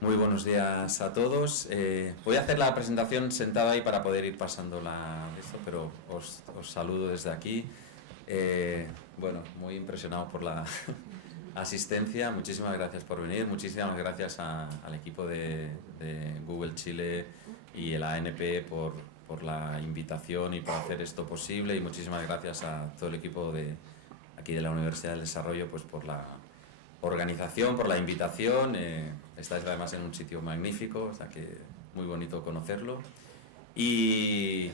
Muy buenos días a todos. Voy a hacer la presentación sentado ahí para poder ir pasando esto, pero os saludo desde aquí. Bueno, muy impresionado por la asistencia. Muchísimas gracias por venir. Muchísimas gracias al equipo de Google Chile y el ANP por la invitación y por hacer esto posible. Y muchísimas gracias a todo el equipo de aquí de la Universidad del Desarrollo pues por la organización, por la invitación. Estáis además en un sitio magnífico, o sea que muy bonito conocerlo. Y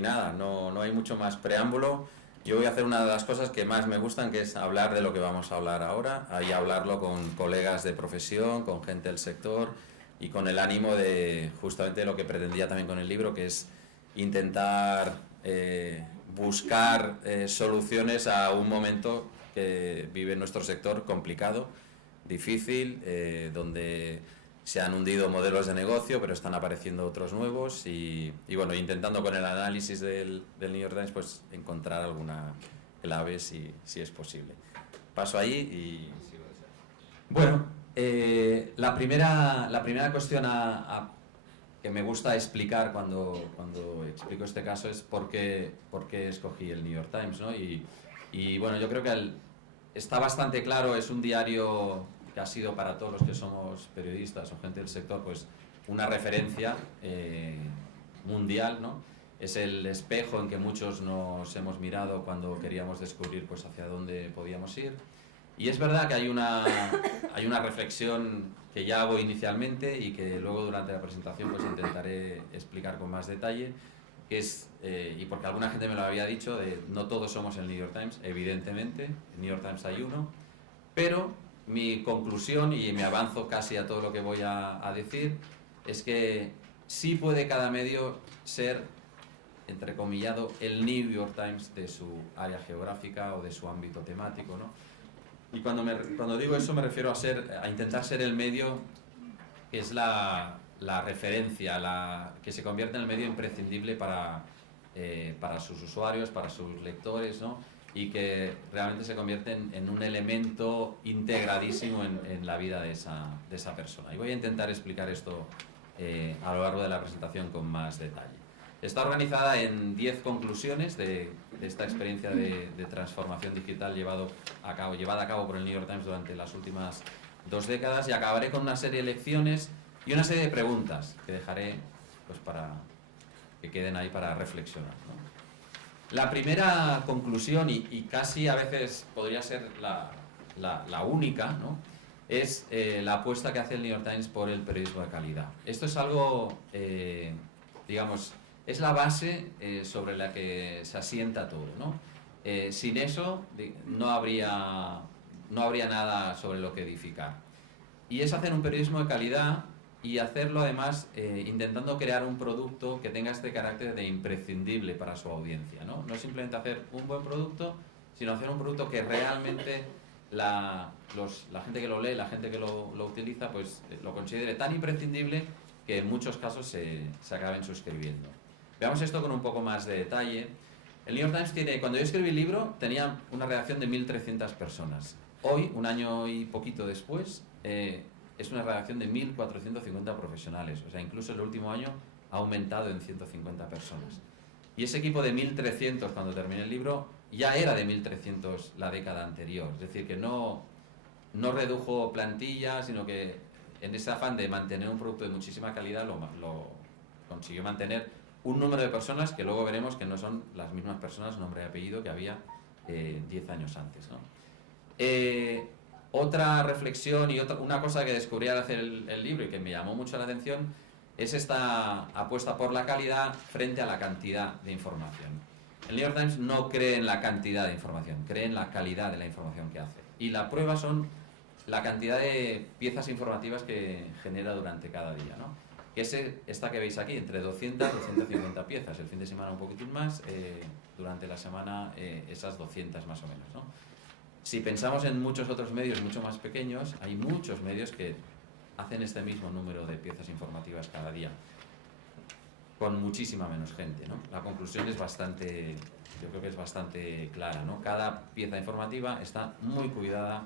nada, no hay mucho más preámbulo. Yo voy a hacer una de las cosas que más me gustan, que es hablar de lo que vamos a hablar ahora, y hablarlo con colegas de profesión, con gente del sector y con el ánimo de justamente lo que pretendía también con el libro, que es intentar buscar soluciones a un momento que vive nuestro sector complicado, difícil, donde se han hundido modelos de negocio, pero están apareciendo otros nuevos y bueno, intentando con el análisis del New York Times pues encontrar alguna clave si es posible. Paso ahí y... Bueno, la primera cuestión que me gusta explicar cuando explico este caso es por qué escogí el New York Times, ¿no? Y bueno, yo creo que está bastante claro, es un diario que ha sido para todos los que somos periodistas o gente del sector, pues una referencia mundial, ¿no? Es el espejo en que muchos nos hemos mirado cuando queríamos descubrir pues hacia dónde podíamos ir. Y es verdad que hay una reflexión que ya hago inicialmente y que luego durante la presentación pues intentaré explicar con más detalle, que es, y porque alguna gente me lo había dicho, no todos somos el New York Times, evidentemente, el New York Times hay uno, pero mi conclusión, y me avanzo casi a todo lo que voy a decir, es que sí puede cada medio ser, entrecomillado, el New York Times de su área geográfica o de su ámbito temático, ¿no? Y cuando digo eso me refiero a intentar ser el medio que es la referencia, que se convierte en el medio imprescindible para sus usuarios, para sus lectores, ¿no? Y que realmente se convierten en un elemento integradísimo en la vida de esa persona. Y voy a intentar explicar esto a lo largo de la presentación con más detalle. Está organizada en 10 conclusiones de esta experiencia de transformación digital llevada a cabo por el New York Times durante las últimas 2 décadas, y acabaré con una serie de lecciones y una serie de preguntas que dejaré pues, para que queden ahí para reflexionar, ¿no? La primera conclusión, y casi a veces podría ser la única, ¿no? Es la apuesta que hace el New York Times por el periodismo de calidad. Esto es algo, digamos, es la base sobre la que se asienta todo, ¿no? Sin eso no habría nada sobre lo que edificar. Y es hacer un periodismo de calidad y hacerlo además intentando crear un producto que tenga este carácter de imprescindible para su audiencia, ¿no? No simplemente hacer un buen producto, sino hacer un producto que realmente la gente que lo lee, la gente que lo utiliza, pues lo considere tan imprescindible que en muchos casos se acaben suscribiendo. Veamos esto con un poco más de detalle. El New York Times cuando yo escribí el libro, tenía una redacción de 1.300 personas. Hoy, un año y poquito después, es una redacción de 1.450 profesionales. O sea, incluso el último año ha aumentado en 150 personas. Y ese equipo de 1.300, cuando terminé el libro, ya era de 1.300 la década anterior. Es decir, que no redujo plantilla, sino que en ese afán de mantener un producto de muchísima calidad lo consiguió mantener un número de personas que luego veremos que no son las mismas personas, nombre y apellido, que había 10 años antes, ¿no? Otra reflexión y una cosa que descubrí al hacer el libro y que me llamó mucho la atención es esta apuesta por la calidad frente a la cantidad de información. El New York Times no cree en la cantidad de información, cree en la calidad de la información que hace. Y la prueba son la cantidad de piezas informativas que genera durante cada día, ¿no? Que es esta que veis aquí, entre 200 y 250 piezas. El fin de semana un poquitín más, durante la semana esas 200 más o menos, ¿no? Si pensamos en muchos otros medios mucho más pequeños, hay muchos medios que hacen este mismo número de piezas informativas cada día, con muchísima menos gente, ¿no? La conclusión es yo creo que es bastante clara, ¿no? Cada pieza informativa está muy cuidada,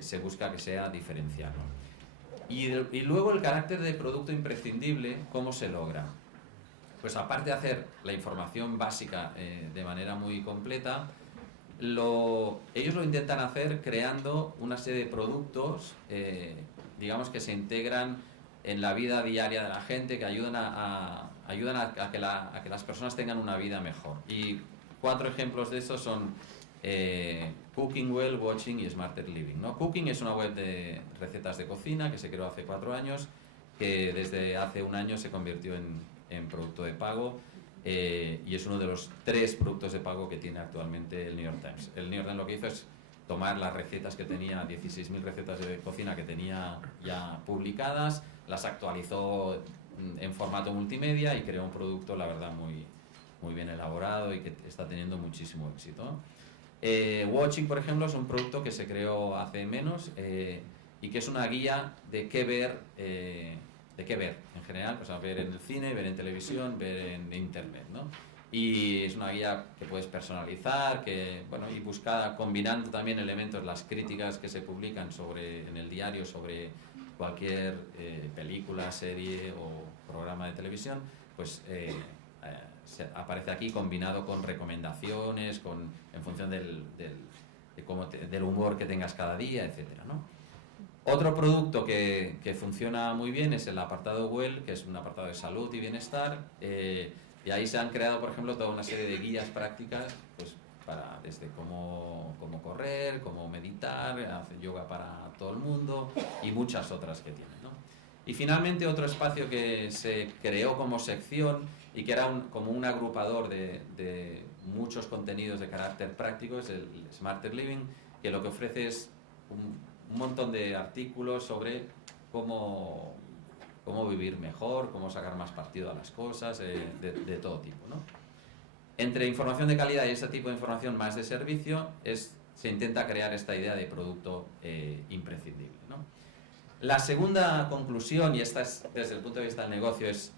se busca que sea diferencial, ¿no? Y luego el carácter de producto imprescindible, ¿cómo se logra? Pues aparte de hacer la información básica de manera muy completa, ellos lo intentan hacer creando una serie de productos, digamos, que se integran en la vida diaria de la gente, que ayudan a que las personas tengan una vida mejor. Y 4 ejemplos de estos son Cooking Well, Watching y Smarter Living, ¿no? Cooking es una web de recetas de cocina que se creó hace 4 años, que desde hace 1 año se convirtió en producto de pago. Y es uno de los 3 productos de pago que tiene actualmente el New York Times. El New York Times lo que hizo es tomar las recetas que tenía, 16.000 recetas de cocina que tenía ya publicadas, las actualizó en formato multimedia y creó un producto, la verdad, muy bien elaborado y que está teniendo muchísimo éxito. Watching, por ejemplo, es un producto que se creó hace menos y que es una guía de qué ver en general, pues a ver en el cine, ver en televisión, ver en internet, ¿no? Y es una guía que puedes personalizar, y buscar, combinando también elementos, las críticas que se publican en el diario sobre cualquier película, serie o programa de televisión, pues aparece aquí combinado con recomendaciones, en función del humor que tengas cada día, etcétera, ¿no? Otro producto que funciona muy bien es el apartado Well, que es un apartado de salud y bienestar, y ahí se han creado, por ejemplo, toda una serie de guías prácticas, pues desde cómo correr, cómo meditar, hacer yoga para todo el mundo y muchas otras que tienen, ¿no? Y finalmente otro espacio que se creó como sección y que era como un agrupador de muchos contenidos de carácter práctico es el Smarter Living, que lo que ofrece es un montón de artículos sobre cómo vivir mejor, cómo sacar más partido a las cosas, de todo tipo, ¿no? Entre información de calidad y ese tipo de información más de servicio, se intenta crear esta idea de producto imprescindible, ¿no? La segunda conclusión, y esta es desde el punto de vista del negocio es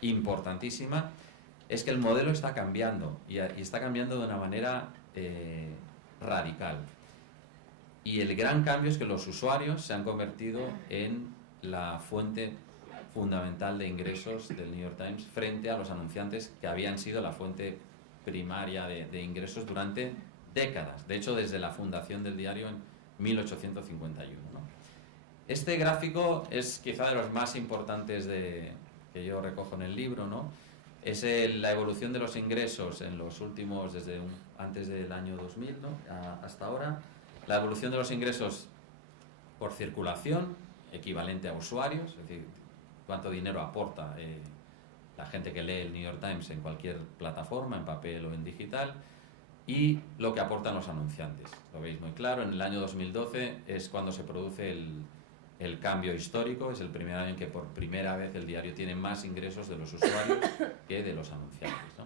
importantísima, es que el modelo está cambiando y está cambiando de una manera radical. Y el gran cambio es que los usuarios se han convertido en la fuente fundamental de ingresos del New York Times frente a los anunciantes que habían sido la fuente primaria de ingresos durante décadas. De hecho, desde la fundación del diario en 1851, ¿no? Este gráfico es quizá de los más importantes que yo recojo en el libro, ¿no? Es la evolución de los ingresos en los últimos, antes del año 2000, ¿no? Hasta ahora. La evolución de los ingresos por circulación, equivalente a usuarios, es decir, cuánto dinero aporta la gente que lee el New York Times en cualquier plataforma, en papel o en digital, y lo que aportan los anunciantes. Lo veis muy claro, en el año 2012 es cuando se produce el cambio histórico, es el primer año en que por primera vez el diario tiene más ingresos de los usuarios que de los anunciantes, ¿no?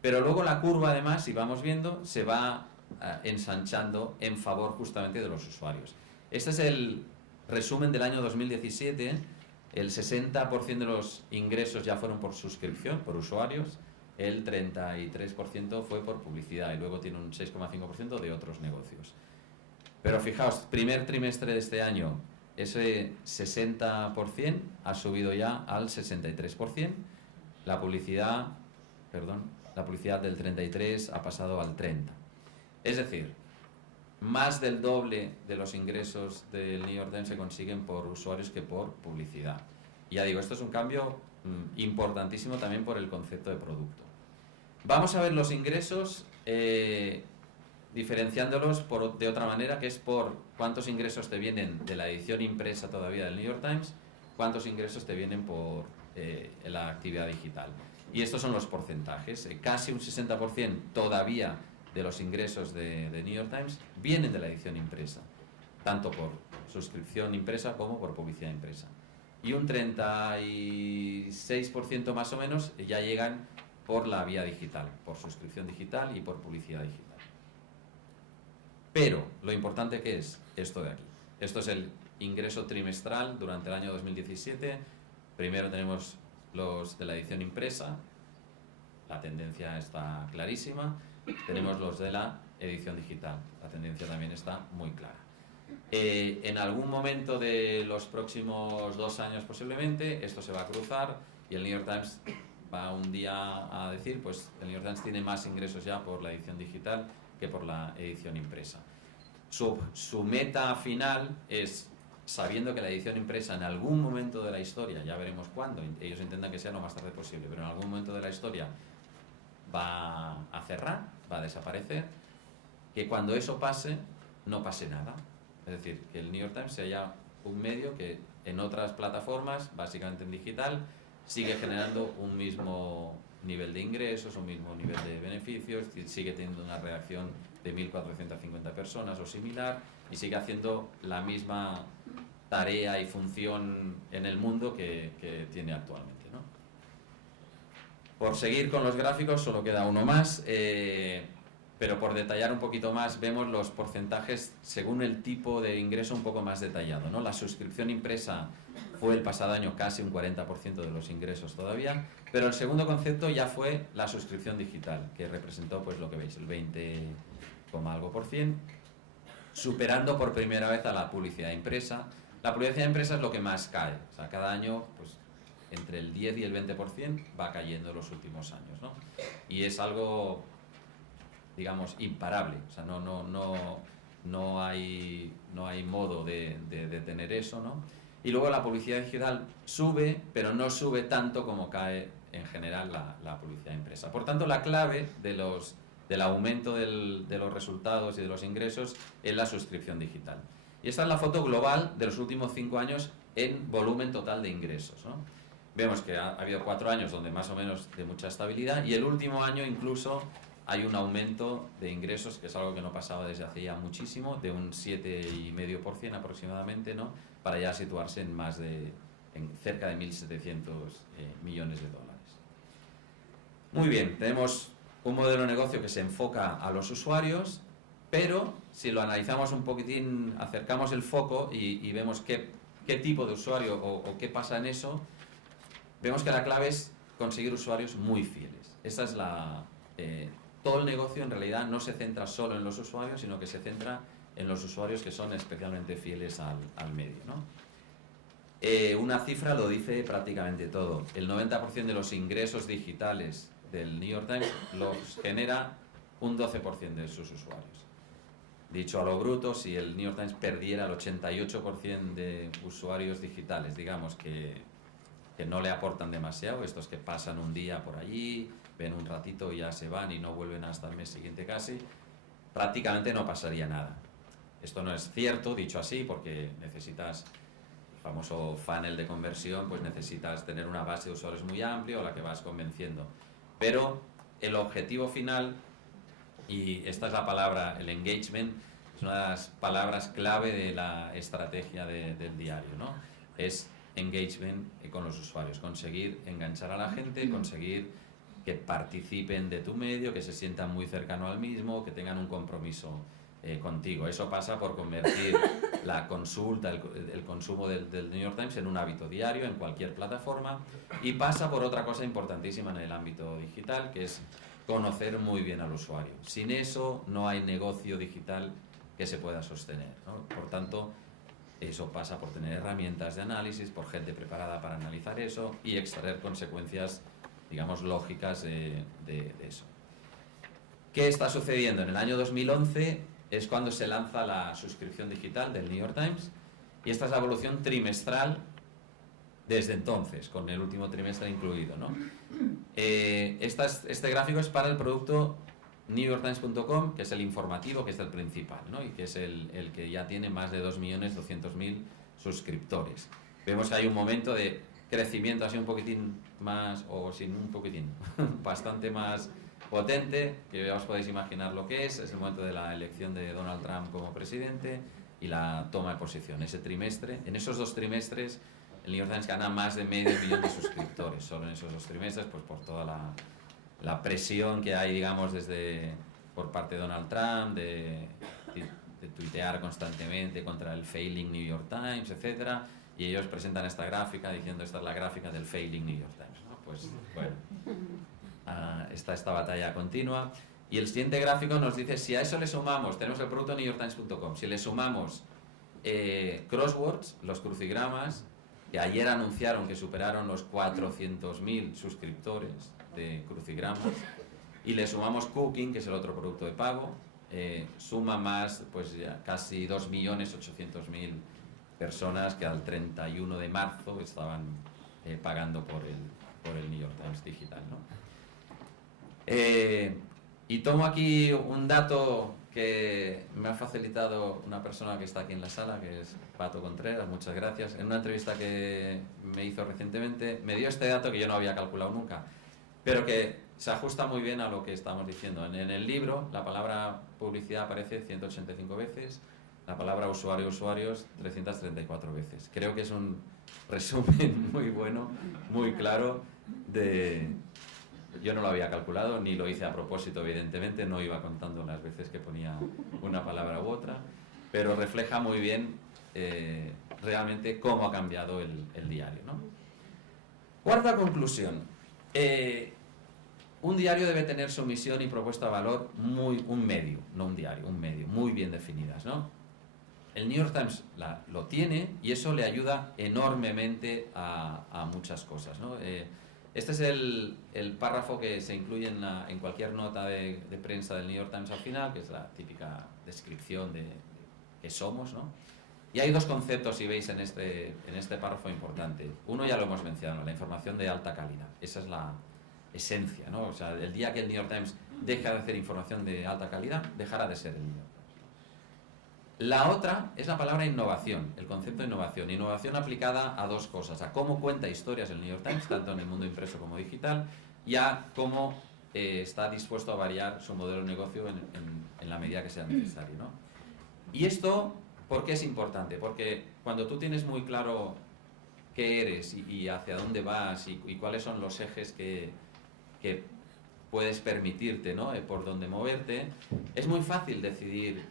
Pero luego la curva, además, si vamos viendo, se va ensanchando en favor justamente de los usuarios. Este es el resumen del año 2017. El 60% de los ingresos ya fueron por suscripción, por usuarios, el 33% fue por publicidad y luego tiene un 6,5% de otros negocios. Pero fijaos, primer trimestre de este año, ese 60% ha subido ya al 63%, la publicidad del 33% ha pasado al 30%. Es decir, más del doble de los ingresos del New York Times se consiguen por usuarios que por publicidad. Y ya digo, esto es un cambio importantísimo también por el concepto de producto. Vamos a ver los ingresos diferenciándolos de otra manera, que es por cuántos ingresos te vienen de la edición impresa todavía del New York Times, cuántos ingresos te vienen por la actividad digital. Y estos son los porcentajes. Casi un 60% todavía de los ingresos de New York Times vienen de la edición impresa, tanto por suscripción impresa como por publicidad impresa. Y un 36% más o menos ya llegan por la vía digital, por suscripción digital y por publicidad digital. Pero lo importante que es esto de aquí. Esto es el ingreso trimestral durante el año 2017. Primero tenemos los de la edición impresa, la tendencia está clarísima. Tenemos los de la edición digital, la tendencia también está muy clara. En algún momento de los próximos 2 años posiblemente esto se va a cruzar y el New York Times va un día a decir, pues el New York Times tiene más ingresos ya por la edición digital que por la edición impresa. Su meta final es, sabiendo que la edición impresa en algún momento de la historia, ya veremos cuándo, ellos intentan que sea lo más tarde posible, pero en algún momento de la historia va a cerrar, va a desaparecer, que cuando eso pase, no pase nada. Es decir, que el New York Times sea un medio que en otras plataformas, básicamente en digital, sigue generando un mismo nivel de ingresos, un mismo nivel de beneficios, sigue teniendo una redacción de 1.450 personas o similar y sigue haciendo la misma tarea y función en el mundo que tiene actualmente, ¿no? Por seguir con los gráficos, solo queda uno más, pero por detallar un poquito más, vemos los porcentajes según el tipo de ingreso un poco más detallado, ¿no? La suscripción impresa fue el pasado año casi un 40% de los ingresos todavía, pero el segundo concepto ya fue la suscripción digital, que representó pues lo que veis, el 20, algo por cien, superando por primera vez a la publicidad impresa. La publicidad impresa es lo que más cae, o sea, cada año pues entre el 10 y el 20% va cayendo en los últimos años, ¿no? Y es algo, digamos, imparable, o sea, no hay modo de detener eso, ¿no? Y luego la publicidad digital sube, pero no sube tanto como cae en general la publicidad impresa. Por tanto, la clave del aumento de los resultados y de los ingresos es la suscripción digital. Y esta es la foto global de los últimos 5 años en volumen total de ingresos, ¿no? Vemos que ha habido 4 años donde más o menos de mucha estabilidad y el último año incluso hay un aumento de ingresos, que es algo que no pasaba desde hace ya muchísimo, de un 7,5% aproximadamente, ¿no? Para ya situarse en cerca de 1.700 millones de dólares. Muy bien, tenemos un modelo de negocio que se enfoca a los usuarios, pero si lo analizamos un poquitín, acercamos el foco y vemos qué tipo de usuario o qué pasa en eso, vemos que la clave es conseguir usuarios muy fieles. Esa es todo el negocio en realidad no se centra solo en los usuarios, sino que se centra en los usuarios que son especialmente fieles al medio, ¿no? Una cifra lo dice prácticamente todo. El 90% de los ingresos digitales del New York Times los genera un 12% de sus usuarios. Dicho a lo bruto, si el New York Times perdiera el 88% de usuarios digitales, digamos que no le aportan demasiado, estos que pasan un día por allí, ven un ratito y ya se van y no vuelven hasta el mes siguiente casi, prácticamente no pasaría nada. Esto no es cierto, dicho así, porque necesitas el famoso funnel de conversión, pues necesitas tener una base de usuarios muy amplia o la que vas convenciendo. Pero el objetivo final, y esta es la palabra, el engagement, es una de las palabras clave de la estrategia del diario, ¿no? Es engagement con los usuarios, conseguir enganchar a la gente, conseguir que participen de tu medio, que se sientan muy cercano al mismo, que tengan un compromiso contigo. Eso pasa por convertir la consulta, el consumo del New York Times en un hábito diario en cualquier plataforma, y pasa por otra cosa importantísima en el ámbito digital, que es conocer muy bien al usuario. Sin eso no hay negocio digital que se pueda sostener, ¿no? Por tanto, eso pasa por tener herramientas de análisis, por gente preparada para analizar eso y extraer consecuencias, digamos, lógicas de eso. ¿Qué está sucediendo? En el año 2011 es cuando se lanza la suscripción digital del New York Times, y esta es la evolución trimestral desde entonces, con el último trimestre incluido, ¿no? Este gráfico es para el producto newyorktimes.com, que es el informativo, que es el principal, ¿no? Y que es el que ya tiene más de 2.200.000 suscriptores. Vemos que hay un momento de crecimiento así un poquitín más, o sin un poquitín, bastante más potente, que ya os podéis imaginar lo que es el momento de la elección de Donald Trump como presidente y la toma de posición. Ese trimestre, en esos 2 trimestres, el New York Times gana más de 500.000 de suscriptores, solo en esos 2 trimestres, pues por toda la presión que hay, digamos, por parte de Donald Trump, de tuitear constantemente contra el failing New York Times, etcétera, y ellos presentan esta gráfica diciendo esta es la gráfica del failing New York Times, ¿no? Pues bueno, está esta batalla continua. Y el siguiente gráfico nos dice, si a eso le sumamos, tenemos el producto newyorktimes.com, si le sumamos Crosswords, los crucigramas, que ayer anunciaron que superaron los 400.000 suscriptores de crucigramas, y le sumamos Cooking, que es el otro producto de pago, suma más, pues ya casi 2.800.000 personas que al 31 de marzo estaban pagando por el New York Times Digital, ¿no? Y tomo aquí un dato que me ha facilitado una persona que está aquí en la sala, que es Pato Contreras, muchas gracias. En una entrevista que me hizo recientemente, me dio este dato que yo no había calculado nunca, pero que se ajusta muy bien a lo que estamos diciendo. En el libro, la palabra publicidad aparece 185 veces, la palabra usuarios 334 veces. Creo que es un resumen muy bueno, muy claro de... Yo no lo había calculado, ni lo hice a propósito, evidentemente, no iba contando las veces que ponía una palabra u otra, pero refleja muy bien realmente cómo ha cambiado el diario, ¿no? Cuarta conclusión. Un diario debe tener su misión y propuesta de valor un medio, no un diario, un medio, muy bien definidas, ¿no? El New York Times lo tiene y eso le ayuda enormemente a muchas cosas, ¿no? Este es el párrafo que se incluye en cualquier nota de prensa del New York Times al final, que es la típica descripción de qué somos, ¿no? Y hay dos conceptos, si veis, en este párrafo importante. Uno ya lo hemos mencionado, la información de alta calidad. Esa es la esencia, ¿no? O sea, el día que el New York Times deja de hacer información de alta calidad, dejará de ser el New York Times. La otra es la palabra innovación, el concepto de innovación. Innovación aplicada a dos cosas, a cómo cuenta historias el New York Times, tanto en el mundo impreso como digital, y a cómo está dispuesto a variar su modelo de negocio en la medida que sea necesario, ¿no? Y esto, ¿por qué es importante? Porque cuando tú tienes muy claro qué eres y hacia dónde vas y cuáles son los ejes que puedes permitirte, ¿no? Por dónde moverte, es muy fácil decidir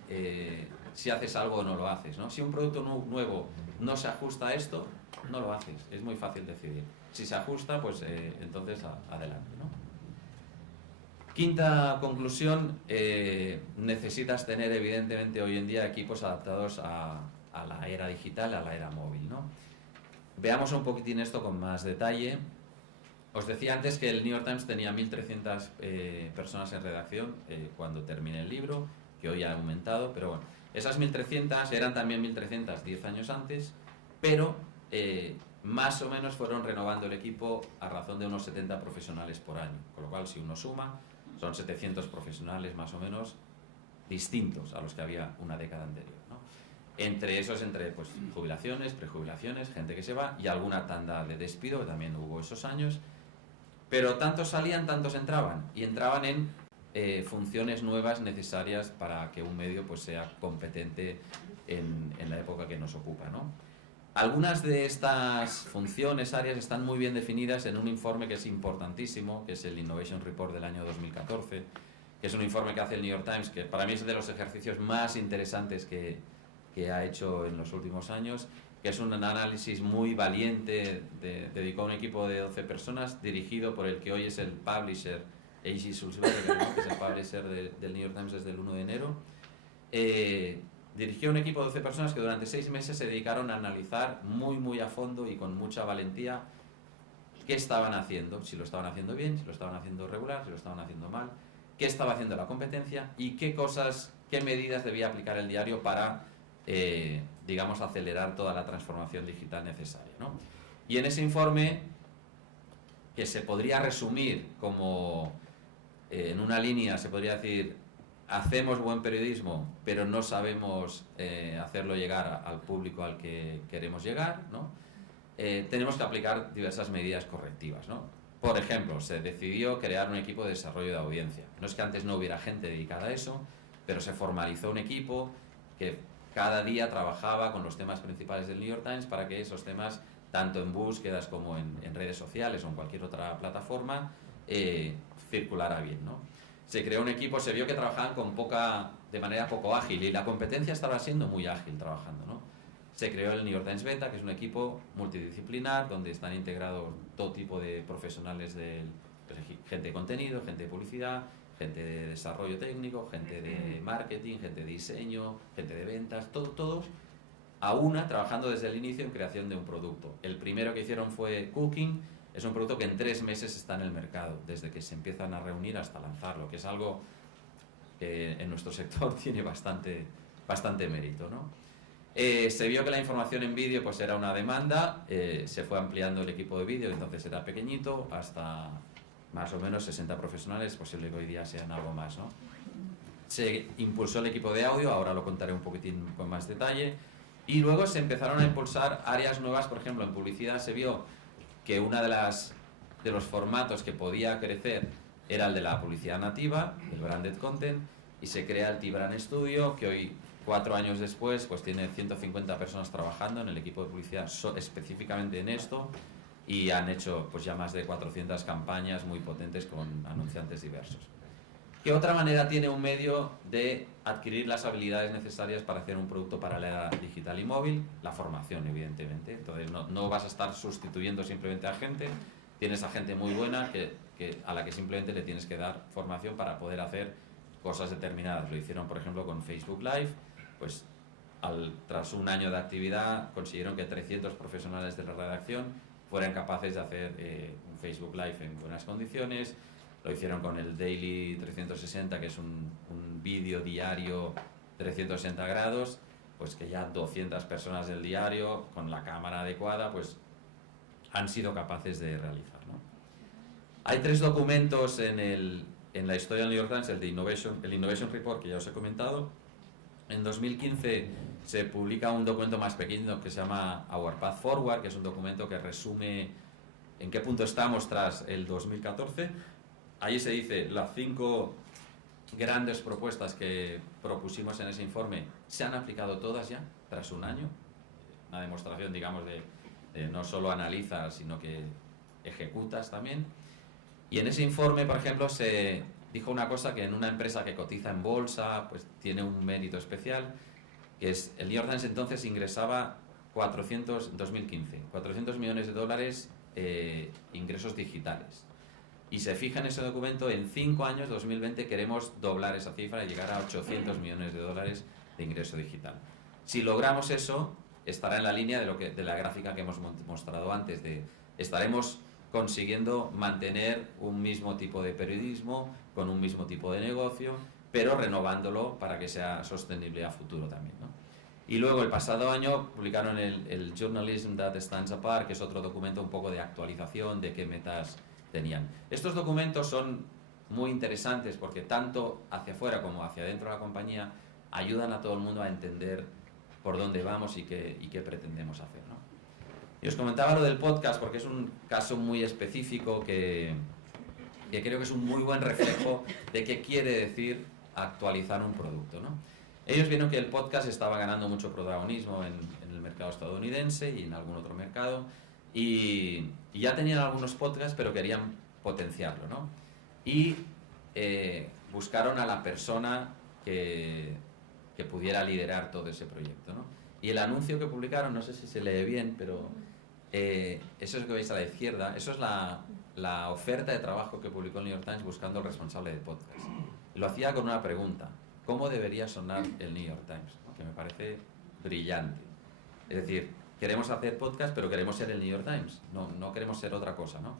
si haces algo o no lo haces, ¿no? Si un producto nuevo no se ajusta a esto, no lo haces, es muy fácil decidir. Si se ajusta, pues entonces adelante, ¿no? Quinta conclusión, necesitas tener evidentemente hoy en día equipos adaptados a la era digital, a la era móvil, ¿no? Veamos un poquitín esto con más detalle. Os decía antes que el New York Times tenía 1.300 personas en redacción cuando terminé el libro, que hoy ha aumentado, pero bueno, esas 1.300 eran también 1.300 10 años antes, pero más o menos fueron renovando el equipo a razón de unos 70 profesionales por año, con lo cual si uno suma, son 700 profesionales más o menos distintos a los que había una década anterior, ¿no? Entre esos, pues, jubilaciones, prejubilaciones, gente que se va y alguna tanda de despido, que también hubo esos años. Pero tantos salían, tantos entraban, y entraban en funciones nuevas necesarias para que un medio pues sea competente en la época que nos ocupa, ¿no? Algunas de estas funciones, áreas, están muy bien definidas en un informe que es importantísimo, que es el Innovation Report del año 2014, que es un informe que hace el New York Times, que para mí es de los ejercicios más interesantes que ha hecho en los últimos años, que es un análisis muy valiente, dedicó a un equipo de 12 personas, dirigido por el que hoy es el publisher, A.G. Sulzberger, ¿no? Que es el publisher del New York Times desde el 1 de enero. Dirigió un equipo de 12 personas que durante 6 meses se dedicaron a analizar muy a fondo y con mucha valentía qué estaban haciendo, si lo estaban haciendo bien, si lo estaban haciendo regular, si lo estaban haciendo mal, qué estaba haciendo la competencia y qué medidas debía aplicar el diario para digamos, acelerar toda la transformación digital necesaria, ¿no? Y en ese informe, que se podría resumir como en una línea, se podría decir: hacemos buen periodismo, pero no sabemos hacerlo llegar al público al que queremos llegar, ¿no? Tenemos que aplicar diversas medidas correctivas, ¿no? Por ejemplo, se decidió crear un equipo de desarrollo de audiencia. No es que antes no hubiera gente dedicada a eso, pero se formalizó un equipo que cada día trabajaba con los temas principales del New York Times para que esos temas, tanto en búsquedas como en redes sociales o en cualquier otra plataforma, circulara bien, ¿no? Se creó un equipo, se vio que trabajaban de manera poco ágil, y la competencia estaba siendo muy ágil trabajando, ¿no? Se creó el New York Times Beta, que es un equipo multidisciplinar donde están integrados todo tipo de profesionales, gente de contenido, gente de publicidad, gente de desarrollo técnico, gente de marketing, gente de diseño, gente de ventas, todos a una trabajando desde el inicio en creación de un producto. El primero que hicieron fue Cooking, es un producto que en 3 meses está en el mercado, desde que se empiezan a reunir hasta lanzarlo, que es algo que en nuestro sector tiene bastante mérito, ¿no? Se vio que la información en vídeo pues era una demanda, se fue ampliando el equipo de vídeo, entonces era pequeñito, hasta más o menos 60 profesionales, es posible que hoy día sean algo más, ¿no? Se impulsó el equipo de audio, ahora lo contaré un poquitín con más detalle, y luego se empezaron a impulsar áreas nuevas. Por ejemplo, en publicidad se vio que una de los formatos que podía crecer era el de la publicidad nativa, el branded content, y se crea el T-Brand Studio, que hoy, 4 años después, pues tiene 150 personas trabajando en el equipo de publicidad específicamente en esto, y han hecho pues ya más de 400 campañas muy potentes con anunciantes diversos. ¿Qué otra manera tiene un medio de adquirir las habilidades necesarias para hacer un producto para la era digital y móvil? La formación, evidentemente. Entonces no vas a estar sustituyendo simplemente a gente, tienes a gente muy buena a la que simplemente le tienes que dar formación para poder hacer cosas determinadas. Lo hicieron, por ejemplo, con Facebook Live, pues tras un año de actividad consiguieron que 300 profesionales de la redacción fueran capaces de hacer un Facebook Live en buenas condiciones. Lo hicieron con el Daily 360, que es un vídeo diario 360 grados, pues que ya 200 personas del diario, con la cámara adecuada, pues han sido capaces de realizar, ¿no? Hay 3 documentos en la historia del New York Times, el Innovation Report, que ya os he comentado. En 2015 se publica un documento más pequeño que se llama Our Path Forward, que es un documento que resume en qué punto estamos tras el 2014. Ahí se dice las 5 grandes propuestas que propusimos en ese informe se han aplicado todas ya tras un año. Una demostración, digamos, de no solo analizas, sino que ejecutas también. Y en ese informe, por ejemplo, se dijo una cosa que en una empresa que cotiza en bolsa pues tiene un mérito especial, que es el New York Times entonces ingresaba en 2015, 400 millones de dólares ingresos digitales. Y se fija en ese documento, en 5 años, 2020, queremos doblar esa cifra y llegar a 800 millones de dólares de ingreso digital. Si logramos eso, estará en la línea de la gráfica que hemos mostrado antes, estaremos consiguiendo mantener un mismo tipo de periodismo, con un mismo tipo de negocio, pero renovándolo para que sea sostenible a futuro también, ¿no? Y luego el pasado año publicaron el Journalism That Stands Apart, que es otro documento un poco de actualización de qué metas tenían. Estos documentos son muy interesantes porque tanto hacia afuera como hacia adentro de la compañía ayudan a todo el mundo a entender por dónde vamos y qué pretendemos hacer, ¿no? Y os comentaba lo del podcast porque es un caso muy específico que creo que es un muy buen reflejo de qué quiere decir actualizar un producto, ¿no? Ellos vieron que el podcast estaba ganando mucho protagonismo en el mercado estadounidense y en algún otro mercado, y ya tenían algunos podcasts, pero querían potenciarlo, ¿no? Y buscaron a la persona que pudiera liderar todo ese proyecto, ¿no? Y el anuncio que publicaron, no sé si se lee bien, pero eso es lo que veis a la izquierda, eso es la oferta de trabajo que publicó el New York Times buscando el responsable de podcast. Lo hacía con una pregunta: ¿cómo debería sonar el New York Times? Que me parece brillante. Es decir, queremos hacer podcast, pero queremos ser el New York Times, no queremos ser otra cosa, ¿no?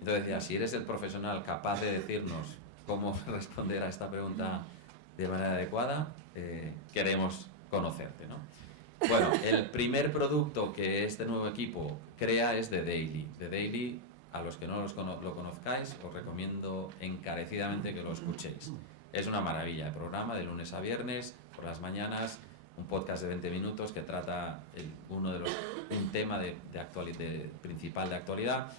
Entonces decía, si eres el profesional capaz de decirnos cómo responder a esta pregunta de manera adecuada, queremos conocerte, ¿no? Bueno, el primer producto que este nuevo equipo crea es The Daily. The Daily, a los que no lo conozcáis, os recomiendo encarecidamente que lo escuchéis. Es una maravilla de programa, de lunes a viernes, por las mañanas, un podcast de 20 minutos que trata un tema principal de actualidad,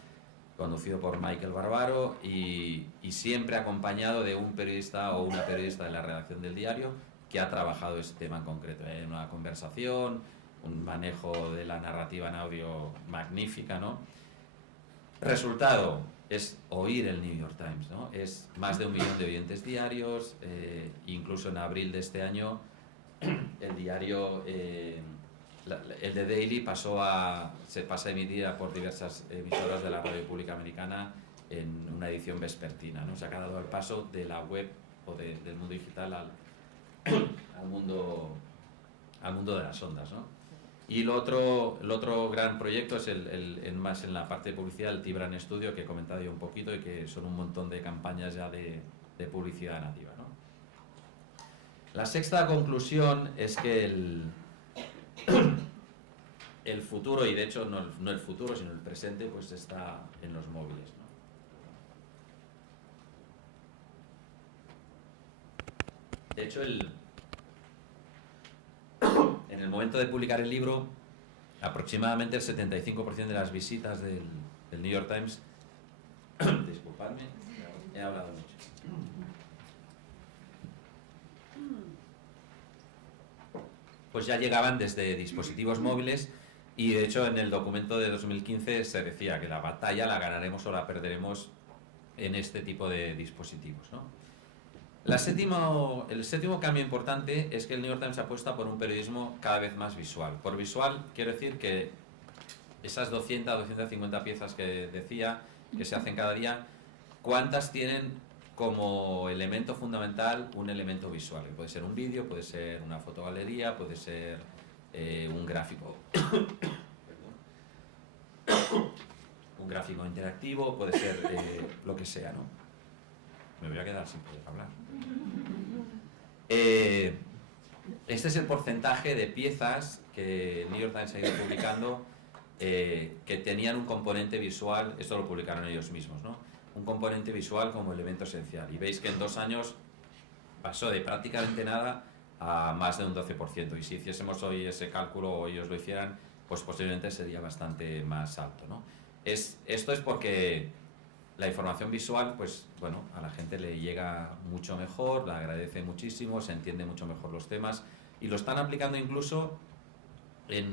conducido por Michael Barbaro y siempre acompañado de un periodista o una periodista de la redacción del diario que ha trabajado ese tema en concreto. Hay una conversación, un manejo de la narrativa en audio magnífica, ¿no? Resultado es oír el New York Times, ¿no? Es más de 1 millón de oyentes diarios, incluso en abril de este año el diario, el de Daily se pasa a emitir por diversas emisoras de la radio pública americana en una edición vespertina, ¿no? Se ha dado el paso de la web o del mundo digital al mundo de las ondas, ¿no? Y el otro gran proyecto es más en la parte de publicidad, el T-Brand Studio, que he comentado yo un poquito y que son un montón de campañas ya de publicidad nativa, ¿no? La sexta conclusión es que el futuro, y de hecho no el futuro, sino el presente, pues está en los móviles, ¿no? De hecho, en el momento de publicar el libro, aproximadamente el 75% de las visitas del New York Times, disculpadme, he hablado mucho, pues ya llegaban desde dispositivos móviles, y de hecho en el documento de 2015 se decía que la batalla la ganaremos o la perderemos en este tipo de dispositivos, ¿no? El séptimo cambio importante es que el New York Times apuesta por un periodismo cada vez más visual. Por visual quiero decir que esas 250 piezas que decía que se hacen cada día, ¿cuántas tienen como elemento fundamental un elemento visual? Puede ser un vídeo, puede ser una fotogalería, puede ser un gráfico un gráfico interactivo, puede ser lo que sea, ¿no? Me voy a quedar sin poder hablar. Este es el porcentaje de piezas que el New York Times ha ido publicando que tenían un componente visual. Esto lo publicaron ellos mismos, ¿no? Un componente visual como elemento esencial. Y veis que en 2 años pasó de prácticamente nada a más de un 12%. Y si hiciésemos hoy ese cálculo o ellos lo hicieran, pues posiblemente sería bastante más alto, ¿no? Esto es porque la información visual, pues bueno, a la gente le llega mucho mejor, la agradece muchísimo, se entiende mucho mejor los temas, y lo están aplicando incluso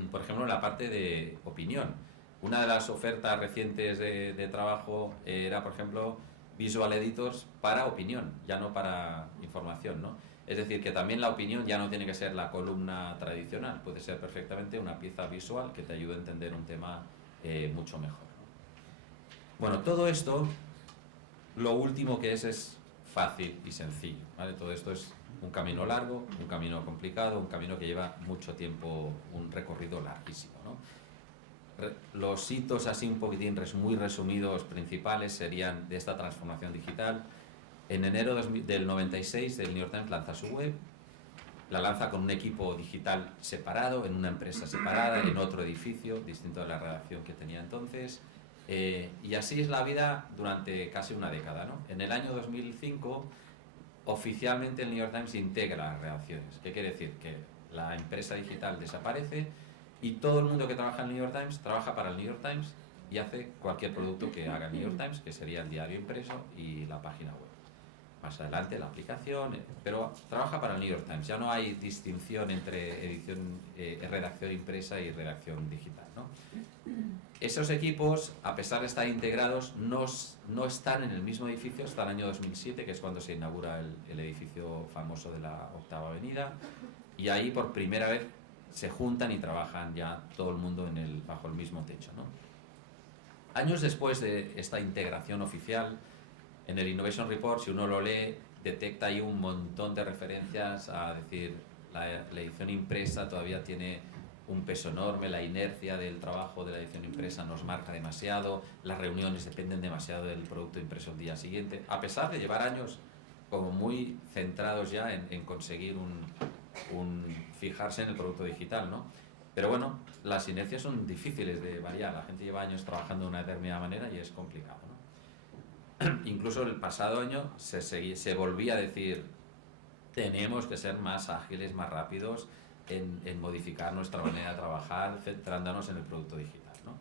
por ejemplo, en la parte de opinión. Una de las ofertas recientes de trabajo era, por ejemplo, Visual Editors para opinión, ya no para información, ¿no? Es decir, que también la opinión ya no tiene que ser la columna tradicional, puede ser perfectamente una pieza visual que te ayude a entender un tema mucho mejor. Bueno, todo esto, lo último que es fácil y sencillo, ¿vale? Todo esto es un camino largo, un camino complicado, un camino que lleva mucho tiempo, un recorrido larguísimo, ¿no? Los hitos así un poquitín muy resumidos principales serían de esta transformación digital. En enero del 96 el New York Times lanza su web, la lanza con un equipo digital separado, en una empresa separada, en otro edificio, distinto de la redacción que tenía entonces. Y así es la vida durante casi una década, ¿no? En el año 2005, oficialmente el New York Times integra las redacciones. ¿Qué quiere decir? Que la empresa digital desaparece y todo el mundo que trabaja en el New York Times trabaja para el New York Times y hace cualquier producto que haga el New York Times, que sería el diario impreso y la página web. Más adelante la aplicación, pero trabaja para el New York Times. Ya no hay distinción entre redacción impresa y redacción digital, ¿no? Esos equipos, a pesar de estar integrados, no están en el mismo edificio hasta el año 2007, que es cuando se inaugura el edificio famoso de la Octava Avenida, y ahí por primera vez se juntan y trabajan ya todo el mundo bajo el mismo techo, ¿no? Años después de esta integración oficial, en el Innovation Report, si uno lo lee, detecta ahí un montón de referencias a decir, la edición impresa todavía tiene un peso enorme, la inercia del trabajo de la edición impresa nos marca demasiado, las reuniones dependen demasiado del producto impreso el día siguiente, a pesar de llevar años como muy centrados ya en conseguir fijarse en el producto digital, ¿no? Pero bueno, las inercias son difíciles de variar, la gente lleva años trabajando de una determinada manera y es complicado, ¿no? Incluso el pasado año se volvía a decir, tenemos que ser más ágiles, más rápidos en modificar nuestra manera de trabajar, centrándonos en el producto digital, ¿no?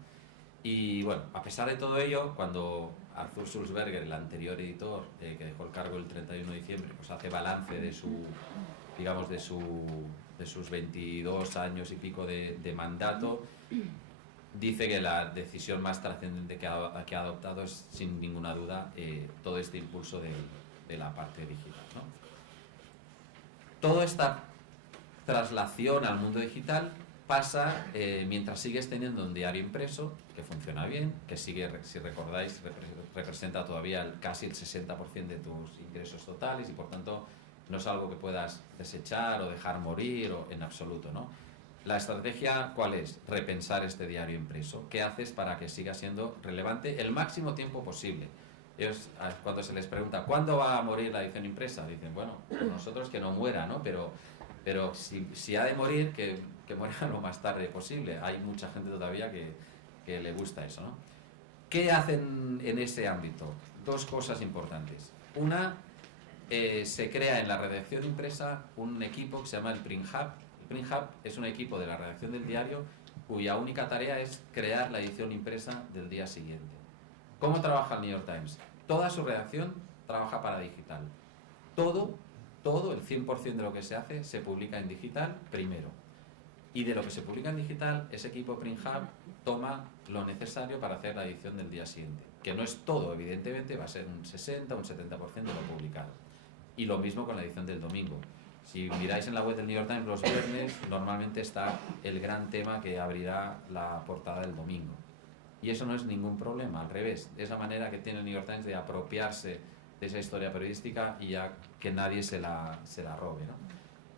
Y bueno, a pesar de todo ello, cuando Arthur Sulzberger, el anterior editor, que dejó el cargo el 31 de diciembre, pues hace balance de sus 22 años y pico de mandato, dice que la decisión más trascendente que ha adoptado es, sin ninguna duda, todo este impulso de la parte digital, ¿no? Toda esta traslación al mundo digital pasa mientras sigues teniendo un diario impreso que funciona bien, que sigue, si recordáis, representa todavía casi el 60% de tus ingresos totales y por tanto no es algo que puedas desechar o dejar morir en absoluto, ¿no? la estrategia, ¿cuál es? Repensar este diario impreso. ¿Qué haces para que siga siendo relevante el máximo tiempo posible? Ellos, cuando se les pregunta, ¿cuándo va a morir la edición impresa? Dicen, bueno, nosotros que no muera, ¿no? Pero si ha de morir, que muera lo más tarde posible. Hay mucha gente todavía que le gusta eso, ¿no? ¿Qué hacen en ese ámbito? Dos cosas importantes. Una, se crea en la redacción impresa un equipo que se llama el Print Hub. El Print Hub es un equipo de la redacción del diario cuya única tarea es crear la edición impresa del día siguiente. ¿Cómo trabaja el New York Times? Toda su redacción trabaja para digital. Todo, el 100% de lo que se hace se publica en digital primero. Y de lo que se publica en digital, ese equipo Print Hub toma lo necesario para hacer la edición del día siguiente. Que no es todo, evidentemente, va a ser un 60 o un 70% de lo publicado. Y lo mismo con la edición del domingo. Si miráis en la web del New York Times los viernes, normalmente está el gran tema que abrirá la portada del domingo. Y eso no es ningún problema, al revés. Es la manera que tiene el New York Times de apropiarse de esa historia periodística y ya que nadie se la robe, ¿no?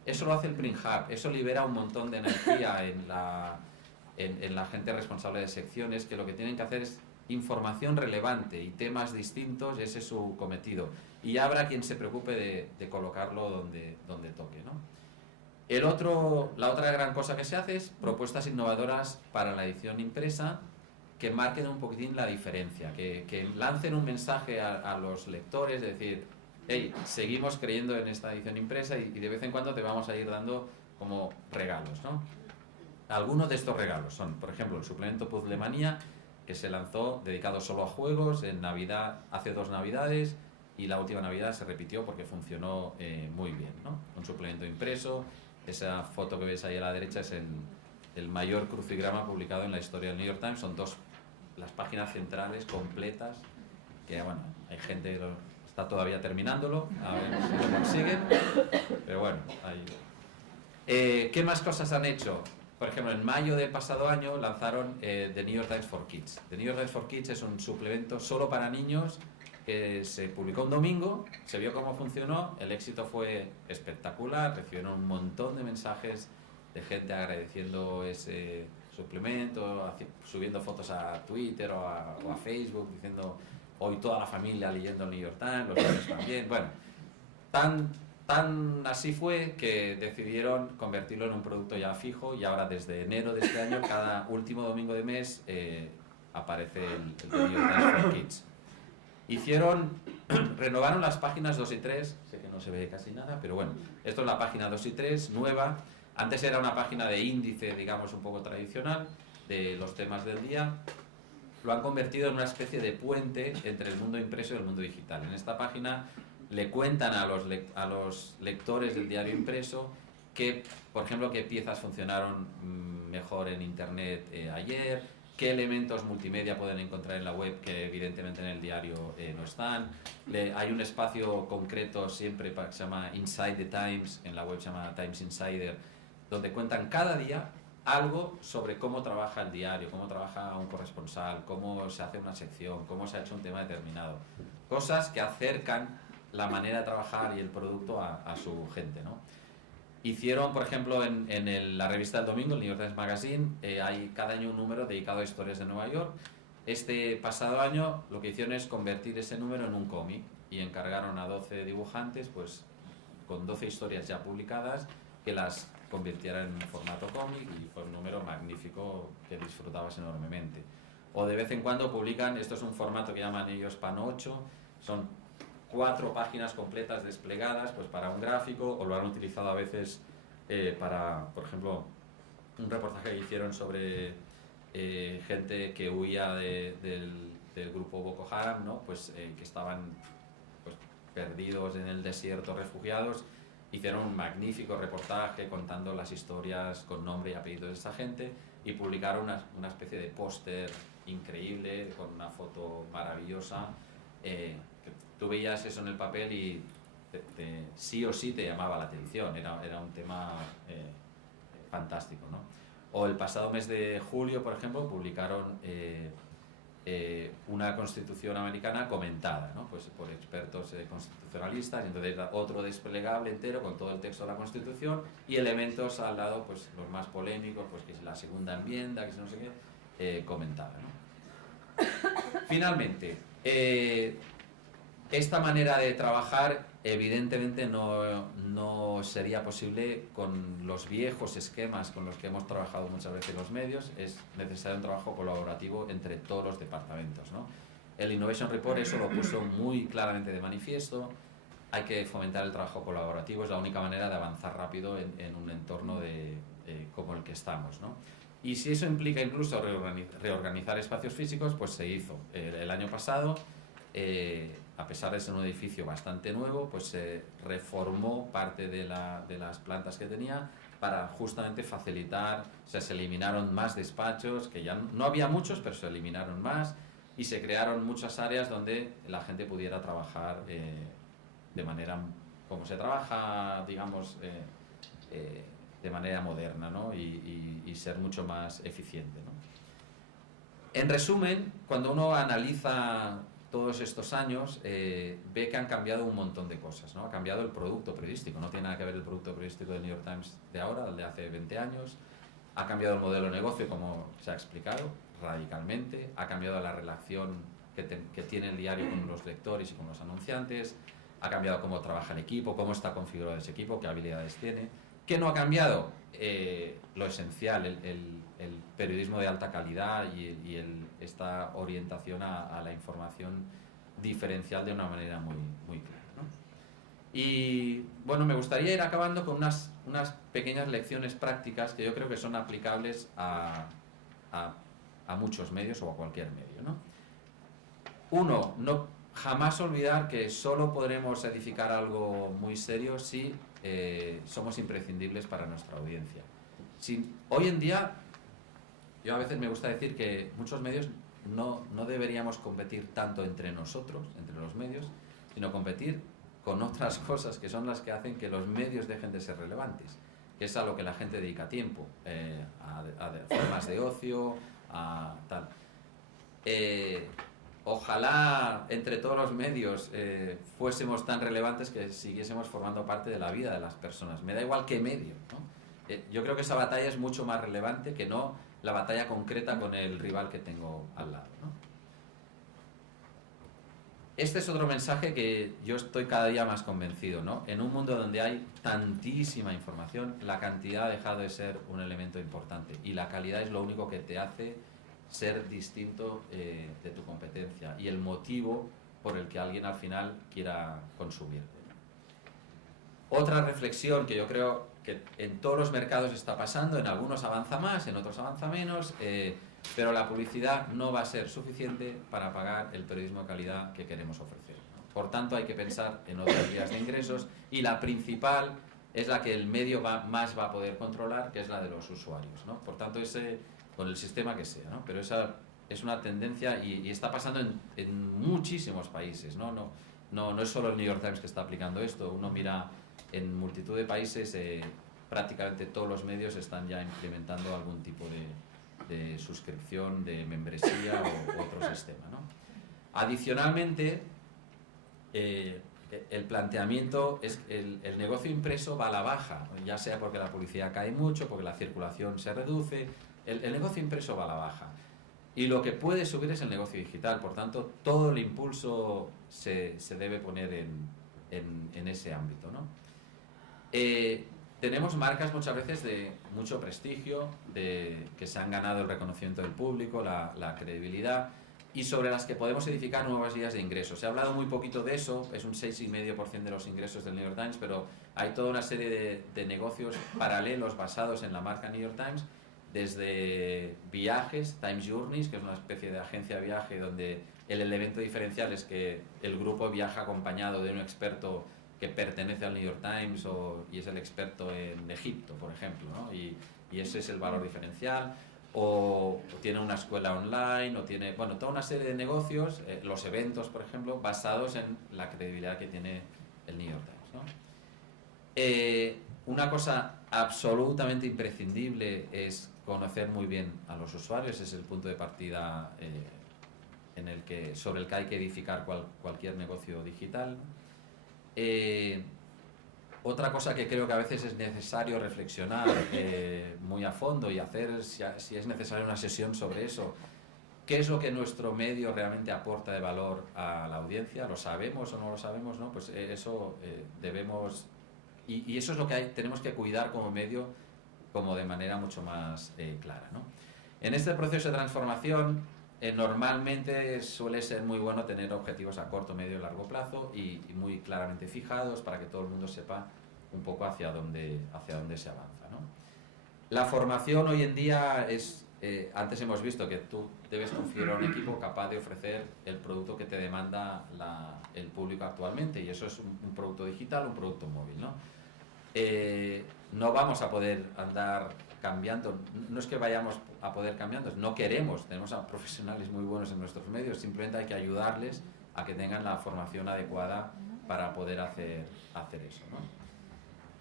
Eso lo hace el Print Hub, eso libera un montón de energía en la gente responsable de secciones, que lo que tienen que hacer es información relevante y temas distintos, ese es su cometido. Y ya habrá quien se preocupe de colocarlo donde toque, ¿no? La otra gran cosa que se hace es propuestas innovadoras para la edición impresa que marquen un poquitín la diferencia, que lancen un mensaje a los lectores, de decir, hey, seguimos creyendo en esta edición impresa y de vez en cuando te vamos a ir dando como regalos, ¿no? Algunos de estos regalos son, por ejemplo, el suplemento Puzzlemanía, que se lanzó dedicado solo a juegos en Navidad, hace 2 Navidades, y la última Navidad se repitió porque funcionó muy bien, ¿no? Un suplemento impreso, esa foto que ves ahí a la derecha es el mayor crucigrama publicado en la historia del New York Times, son las páginas centrales completas, que bueno, hay gente que está todavía terminándolo, a ver si lo consiguen, pero bueno, ¿qué más cosas han hecho? Por ejemplo, en mayo del pasado año lanzaron The New York Times for Kids. The New York Times for Kids es un suplemento solo para niños que se publicó un domingo, se vio cómo funcionó, el éxito fue espectacular, recibieron un montón de mensajes de gente agradeciendo ese suplemento, subiendo fotos a Twitter o a Facebook, diciendo hoy toda la familia leyendo el New York Times, los niños también. Bueno, tan así fue que decidieron convertirlo en un producto ya fijo y ahora desde enero de este año, cada último domingo de mes, aparece el New York Times for Kids. Renovaron las páginas 2 y 3, sé que no se ve casi nada, pero bueno, esto es la página 2 y 3, nueva. Antes era una página de índice, digamos, un poco tradicional, de los temas del día. Lo han convertido en una especie de puente entre el mundo impreso y el mundo digital. En esta página le cuentan a los lectores del diario impreso que, por ejemplo, qué piezas funcionaron mejor en Internet ayer, qué elementos multimedia pueden encontrar en la web que evidentemente en el diario no están. Hay un espacio concreto siempre que se llama Inside the Times, en la web se llama Times Insider, donde cuentan cada día algo sobre cómo trabaja el diario, cómo trabaja un corresponsal, cómo se hace una sección, cómo se ha hecho un tema determinado. Cosas que acercan la manera de trabajar y el producto a su gente, ¿no? Hicieron, por ejemplo, en la revista del domingo, el New York Times Magazine, hay cada año un número dedicado a historias de Nueva York. Este pasado año lo que hicieron es convertir ese número en un cómic y encargaron a 12 dibujantes, pues con 12 historias ya publicadas, que las convirtieran en formato cómic, y fue un número magnífico que disfrutabas enormemente. O de vez en cuando publican, esto es un formato que llaman ellos PAN 8, son 4 páginas completas desplegadas pues para un gráfico, o lo han utilizado a veces para, por ejemplo, un reportaje que hicieron sobre gente que huía del grupo Boko Haram, ¿no? Pues que estaban pues perdidos en el desierto, refugiados. Hicieron un magnífico reportaje contando las historias con nombre y apellido de esa gente, y publicaron una especie de póster increíble con una foto maravillosa. Tú veías eso en el papel y sí o sí te llamaba la atención, era un tema fantástico, ¿no? O el pasado mes de julio, por ejemplo, publicaron una constitución americana comentada, ¿no? Pues por expertos constitucionalistas, y entonces otro desplegable entero con todo el texto de la Constitución y elementos al lado, pues los más polémicos, pues que es la segunda enmienda, que es no sé qué, comentada, ¿no? Finalmente, esta manera de trabajar evidentemente no sería posible con los viejos esquemas con los que hemos trabajado muchas veces los medios. Es necesario un trabajo colaborativo entre todos los departamentos, ¿no? El Innovation Report eso lo puso muy claramente de manifiesto. Hay que fomentar el trabajo colaborativo, es la única manera de avanzar rápido en un entorno como el que estamos, ¿no? Y si eso implica incluso reorganizar espacios físicos, pues se hizo. El año pasado, a pesar de ser un edificio bastante nuevo, pues se reformó parte de las plantas que tenía para justamente facilitar, o sea, se eliminaron más despachos, que ya no había muchos, pero se eliminaron más, y se crearon muchas áreas donde la gente pudiera trabajar de manera, como se trabaja, digamos, de manera moderna, ¿no? y ser mucho más eficiente, ¿no? En resumen, cuando uno analiza todos estos años, ve que han cambiado un montón de cosas, ¿no? Ha cambiado el producto periodístico, no tiene nada que ver el producto periodístico del New York Times de ahora, el de hace 20 años. Ha cambiado el modelo de negocio, como se ha explicado, radicalmente. Ha cambiado la relación que tiene el diario con los lectores y con los anunciantes. Ha cambiado cómo trabaja el equipo, cómo está configurado ese equipo, qué habilidades tiene. ¿Qué no ha cambiado? Lo esencial, el periodismo de alta calidad y esta orientación a la información diferencial de una manera muy, muy clara, ¿no? Y bueno, me gustaría ir acabando con unas pequeñas lecciones prácticas que yo creo que son aplicables a muchos medios o a cualquier medio, ¿no? Uno, jamás olvidar que solo podremos edificar algo muy serio si somos imprescindibles para nuestra audiencia. Hoy en día, yo a veces me gusta decir que muchos medios no deberíamos competir tanto entre nosotros, entre los medios, sino competir con otras cosas que son las que hacen que los medios dejen de ser relevantes, que es a lo que la gente dedica tiempo, a formas de ocio, a tal. Ojalá entre todos los medios fuésemos tan relevantes que siguiésemos formando parte de la vida de las personas. Me da igual qué medio, ¿no? Yo creo que esa batalla es mucho más relevante que no la batalla concreta con el rival que tengo al lado, ¿no? Este es otro mensaje que yo estoy cada día más convencido, ¿no? En un mundo donde hay tantísima información, la cantidad ha dejado de ser un elemento importante y la calidad es lo único que te hace ser distinto de tu competencia y el motivo por el que alguien al final quiera consumirte. Otra reflexión que yo creo que en todos los mercados está pasando, en algunos avanza más, en otros avanza menos, pero la publicidad no va a ser suficiente para pagar el periodismo de calidad que queremos ofrecer, ¿no? Por tanto, hay que pensar en otras vías de ingresos y la principal es la que el medio más va a poder controlar, que es la de los usuarios, ¿no? Por tanto, con el sistema que sea, ¿no? Pero esa es una tendencia y está pasando en muchísimos países, ¿no? No es solo el New York Times que está aplicando esto. Uno mira en multitud de países, prácticamente todos los medios están ya implementando algún tipo de suscripción, de membresía o otro sistema, ¿no? Adicionalmente, el planteamiento es que el negocio impreso va a la baja, ya sea porque la publicidad cae mucho, porque la circulación se reduce. El negocio impreso va a la baja y lo que puede subir es el negocio digital. Por tanto, todo el impulso se debe poner en ese ámbito, ¿no? Tenemos marcas muchas veces de mucho prestigio, que se han ganado el reconocimiento del público, la credibilidad, y sobre las que podemos edificar nuevas vías de ingresos. Se ha hablado muy poquito de eso, es un 6,5% de los ingresos del New York Times, pero hay toda una serie de negocios paralelos basados en la marca New York Times, desde viajes, Times Journeys, que es una especie de agencia de viaje donde el elemento diferencial es que el grupo viaja acompañado de un experto que pertenece al New York Times y es el experto en Egipto, por ejemplo, ¿no? Y ese es el valor diferencial. O tiene una escuela online, o tiene, bueno, toda una serie de negocios, los eventos, por ejemplo, basados en la credibilidad que tiene el New York Times, ¿no? Una cosa absolutamente imprescindible es conocer muy bien a los usuarios, es el punto de partida sobre el que hay que edificar cualquier negocio digital. Otra cosa que creo que a veces es necesario reflexionar muy a fondo y hacer, si es necesario, una sesión sobre eso. ¿Qué es lo que nuestro medio realmente aporta de valor a la audiencia? ¿Lo sabemos o no lo sabemos? ¿No? Pues eso debemos... Y eso es lo que tenemos que cuidar como medio, como de manera mucho más clara, ¿no? En este proceso de transformación, normalmente suele ser muy bueno tener objetivos a corto, medio y largo plazo y muy claramente fijados para que todo el mundo sepa un poco hacia dónde se avanza, ¿no? La formación hoy en día es... antes hemos visto que tú debes configurar un equipo capaz de ofrecer el producto que te demanda el público actualmente, y eso es un producto digital, un producto móvil, ¿no? No vamos a poder andar cambiando, no es que vayamos a poder cambiando, no queremos, tenemos a profesionales muy buenos en nuestros medios, simplemente hay que ayudarles a que tengan la formación adecuada para poder hacer eso, ¿no?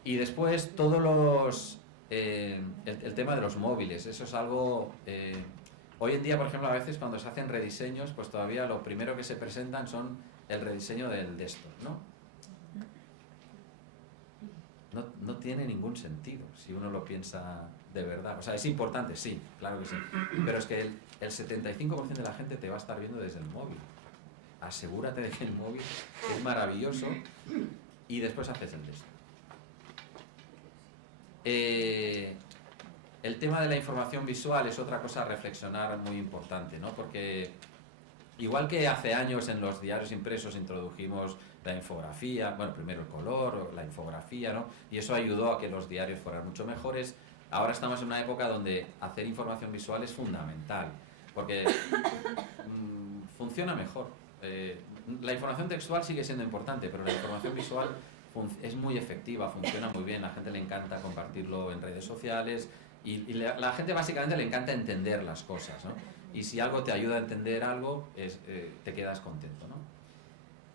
Y después todos los... el tema de los móviles, eso es algo... hoy en día, por ejemplo, a veces cuando se hacen rediseños, pues todavía lo primero que se presentan son el rediseño del desktop, ¿no? No tiene ningún sentido si uno lo piensa de verdad. O sea, es importante, sí, claro que sí, pero es que el 75% de la gente te va a estar viendo desde el móvil. Asegúrate de que el móvil es maravilloso y después haces el desktop. El tema de la información visual es otra cosa a reflexionar muy importante, ¿no? Porque igual que hace años en los diarios impresos introdujimos la infografía, bueno, primero el color, la infografía, ¿no? Y eso ayudó a que los diarios fueran mucho mejores. Ahora estamos en una época donde hacer información visual es fundamental, porque funciona mejor. La información textual sigue siendo importante, pero la información visual es muy efectiva, funciona muy bien, a la gente le encanta compartirlo en redes sociales y la gente básicamente le encanta entender las cosas, ¿no? Y si algo te ayuda a entender algo, te quedas contento, ¿no?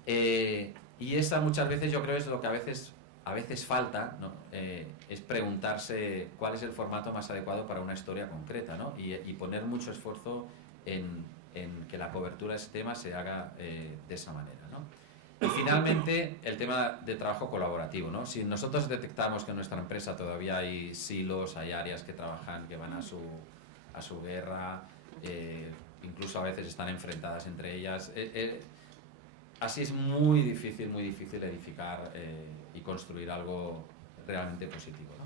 Y esa muchas veces yo creo es lo que a veces falta, ¿no? Es preguntarse cuál es el formato más adecuado para una historia concreta, ¿no? Y poner mucho esfuerzo en que la cobertura de ese tema se haga de esa manera, ¿no? Y finalmente, el tema de trabajo colaborativo, ¿no? Si nosotros detectamos que en nuestra empresa todavía hay silos, hay áreas que trabajan, que van a su guerra, incluso a veces están enfrentadas entre ellas, así es muy difícil edificar y construir algo realmente positivo, ¿no?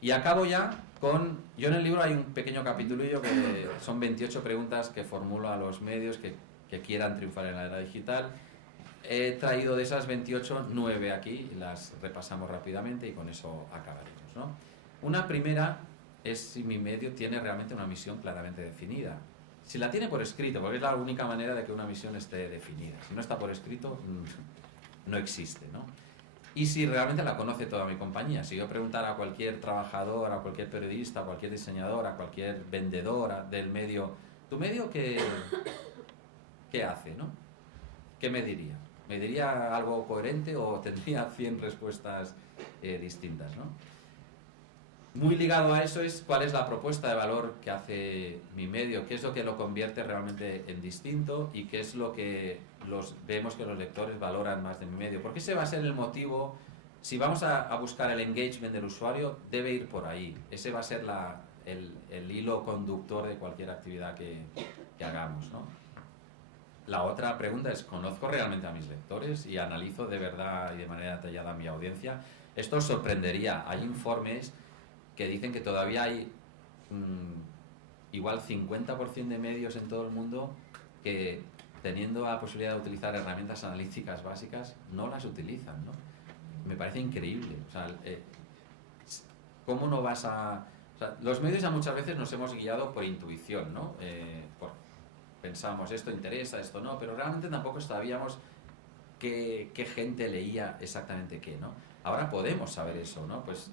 Y acabo ya con... Yo en el libro hay un pequeño capitulillo que son 28 preguntas que formulo a los medios que quieran triunfar en la era digital. He traído de esas 28, 9 aquí, las repasamos rápidamente y con eso acabaremos, ¿no? Una primera es si mi medio tiene realmente una misión claramente definida. Si la tiene por escrito, porque es la única manera de que una misión esté definida. Si no está por escrito, no existe, ¿no? Y si realmente la conoce toda mi compañía. Si yo preguntara a cualquier trabajador, a cualquier periodista, a cualquier diseñador, a cualquier vendedora del medio, ¿tu medio qué hace, no? ¿Qué me diría? ¿Me diría algo coherente o tendría 100 respuestas distintas, ¿no? Muy ligado a eso es cuál es la propuesta de valor que hace mi medio, qué es lo que lo convierte realmente en distinto y qué es lo que vemos que los lectores valoran más de mi medio. Porque ese va a ser el motivo, si vamos a buscar el engagement del usuario, debe ir por ahí. Ese va a ser el hilo conductor de cualquier actividad que hagamos, ¿no? La otra pregunta es, ¿conozco realmente a mis lectores y analizo de verdad y de manera detallada a mi audiencia? Esto os sorprendería. Hay informes que dicen que todavía hay igual 50% de medios en todo el mundo que, teniendo la posibilidad de utilizar herramientas analíticas básicas, no las utilizan, ¿no? Me parece increíble. O sea, ¿cómo no vas a...? O sea, los medios ya muchas veces nos hemos guiado por intuición, ¿no? Pensamos, esto interesa, esto no, pero realmente tampoco sabíamos qué gente leía exactamente qué, ¿no? Ahora podemos saber eso, ¿no? Pues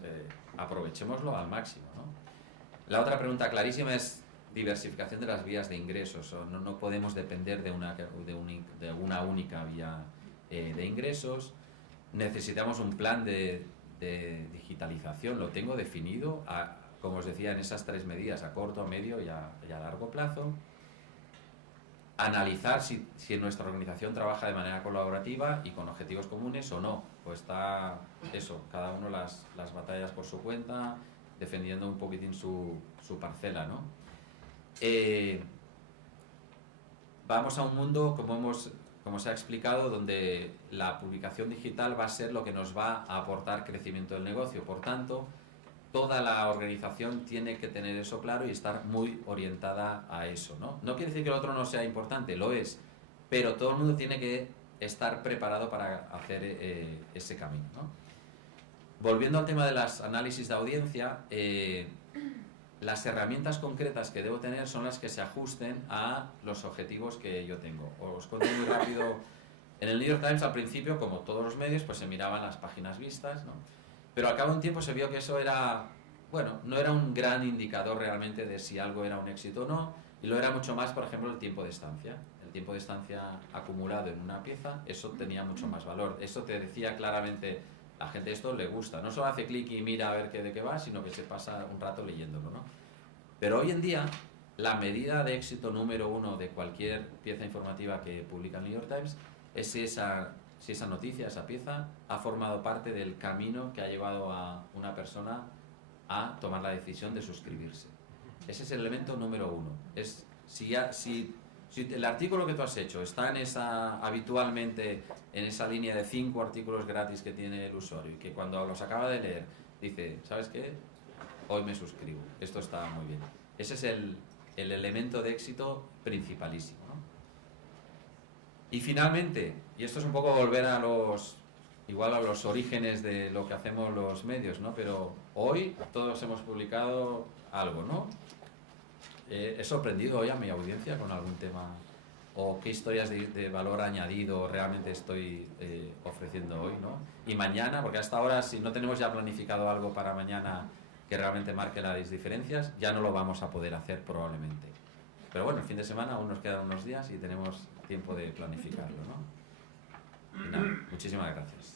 aprovechémoslo al máximo, ¿no? La otra pregunta clarísima es diversificación de las vías de ingresos. No podemos depender de una única vía de ingresos. Necesitamos un plan de digitalización, lo tengo definido, como os decía, en esas 3 medidas, a corto, a medio y a largo plazo. analizar si nuestra organización trabaja de manera colaborativa y con objetivos comunes o no. Pues está eso, cada uno las batallas por su cuenta, defendiendo un poquitín su parcela, ¿no? Vamos a un mundo, como se ha explicado, donde la publicación digital va a ser lo que nos va a aportar crecimiento del negocio. Por tanto, toda la organización tiene que tener eso claro y estar muy orientada a eso, ¿no? No quiere decir que el otro no sea importante, lo es, pero todo el mundo tiene que estar preparado para hacer ese camino, ¿no? Volviendo al tema de las análisis de audiencia, las herramientas concretas que debo tener son las que se ajusten a los objetivos que yo tengo. Os cuento muy rápido. En el New York Times al principio, como todos los medios, pues se miraban las páginas vistas, ¿no? Pero al cabo de un tiempo se vio que eso era, bueno, no era un gran indicador realmente de si algo era un éxito o no, y lo era mucho más, por ejemplo, el tiempo de estancia. El tiempo de estancia acumulado en una pieza, eso tenía mucho más valor. Eso te decía claramente, la gente esto le gusta. No solo hace clic y mira a ver de qué va, sino que se pasa un rato leyéndolo, ¿no? Pero hoy en día, la medida de éxito número 1 de cualquier pieza informativa que publica el New York Times es si esa noticia, esa pieza, ha formado parte del camino que ha llevado a una persona a tomar la decisión de suscribirse. Ese es el elemento número 1. Es si el artículo que tú has hecho está habitualmente en esa línea de 5 artículos gratis que tiene el usuario y que cuando los acaba de leer dice, ¿sabes qué? Hoy me suscribo. Esto está muy bien. Ese es el elemento de éxito principalísimo, ¿no? Y finalmente, y esto es un poco volver a los orígenes de lo que hacemos los medios, ¿no? Pero hoy todos hemos publicado algo, ¿no? He sorprendido hoy a mi audiencia con algún tema o qué historias de valor añadido realmente estoy ofreciendo hoy, ¿no? Y mañana, porque hasta ahora si no tenemos ya planificado algo para mañana que realmente marque las diferencias, ya no lo vamos a poder hacer probablemente. Pero bueno, el fin de semana aún nos quedan unos días y tenemos tiempo de planificarlo, ¿no? Y nada, muchísimas gracias.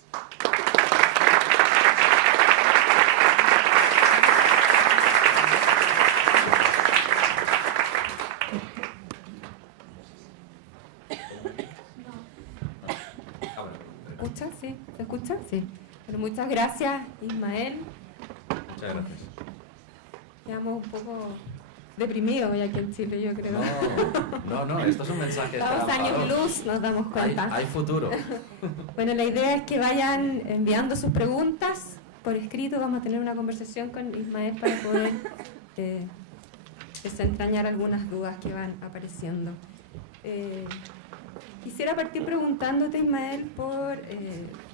¿Se escucha? Sí. ¿Se escucha? Sí. Pero muchas gracias, Ismael. Muchas gracias. Quedamos un poco deprimidos hoy aquí en Chile, yo creo. No, esto es un mensaje Estamos años luz, nos damos cuenta. Hay futuro. Bueno, la idea es que vayan enviando sus preguntas por escrito. Vamos a tener una conversación con Ismael para poder desentrañar algunas dudas que van apareciendo. Quisiera partir preguntándote, Ismael,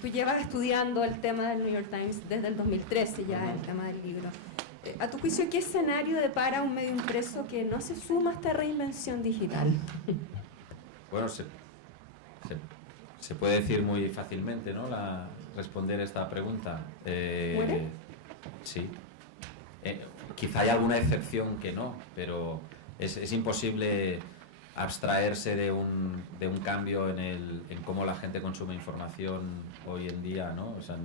tú llevas estudiando el tema del New York Times desde el 2013 ya, el tema del libro. A tu juicio, ¿qué escenario depara un medio impreso que no se suma a esta reinvención digital? Bueno, se puede decir muy fácilmente, ¿no? Responder esta pregunta. ¿Muere? Sí. Quizá hay alguna excepción que no, pero es imposible abstraerse de un cambio en cómo la gente consume información hoy en día, ¿no? O sea,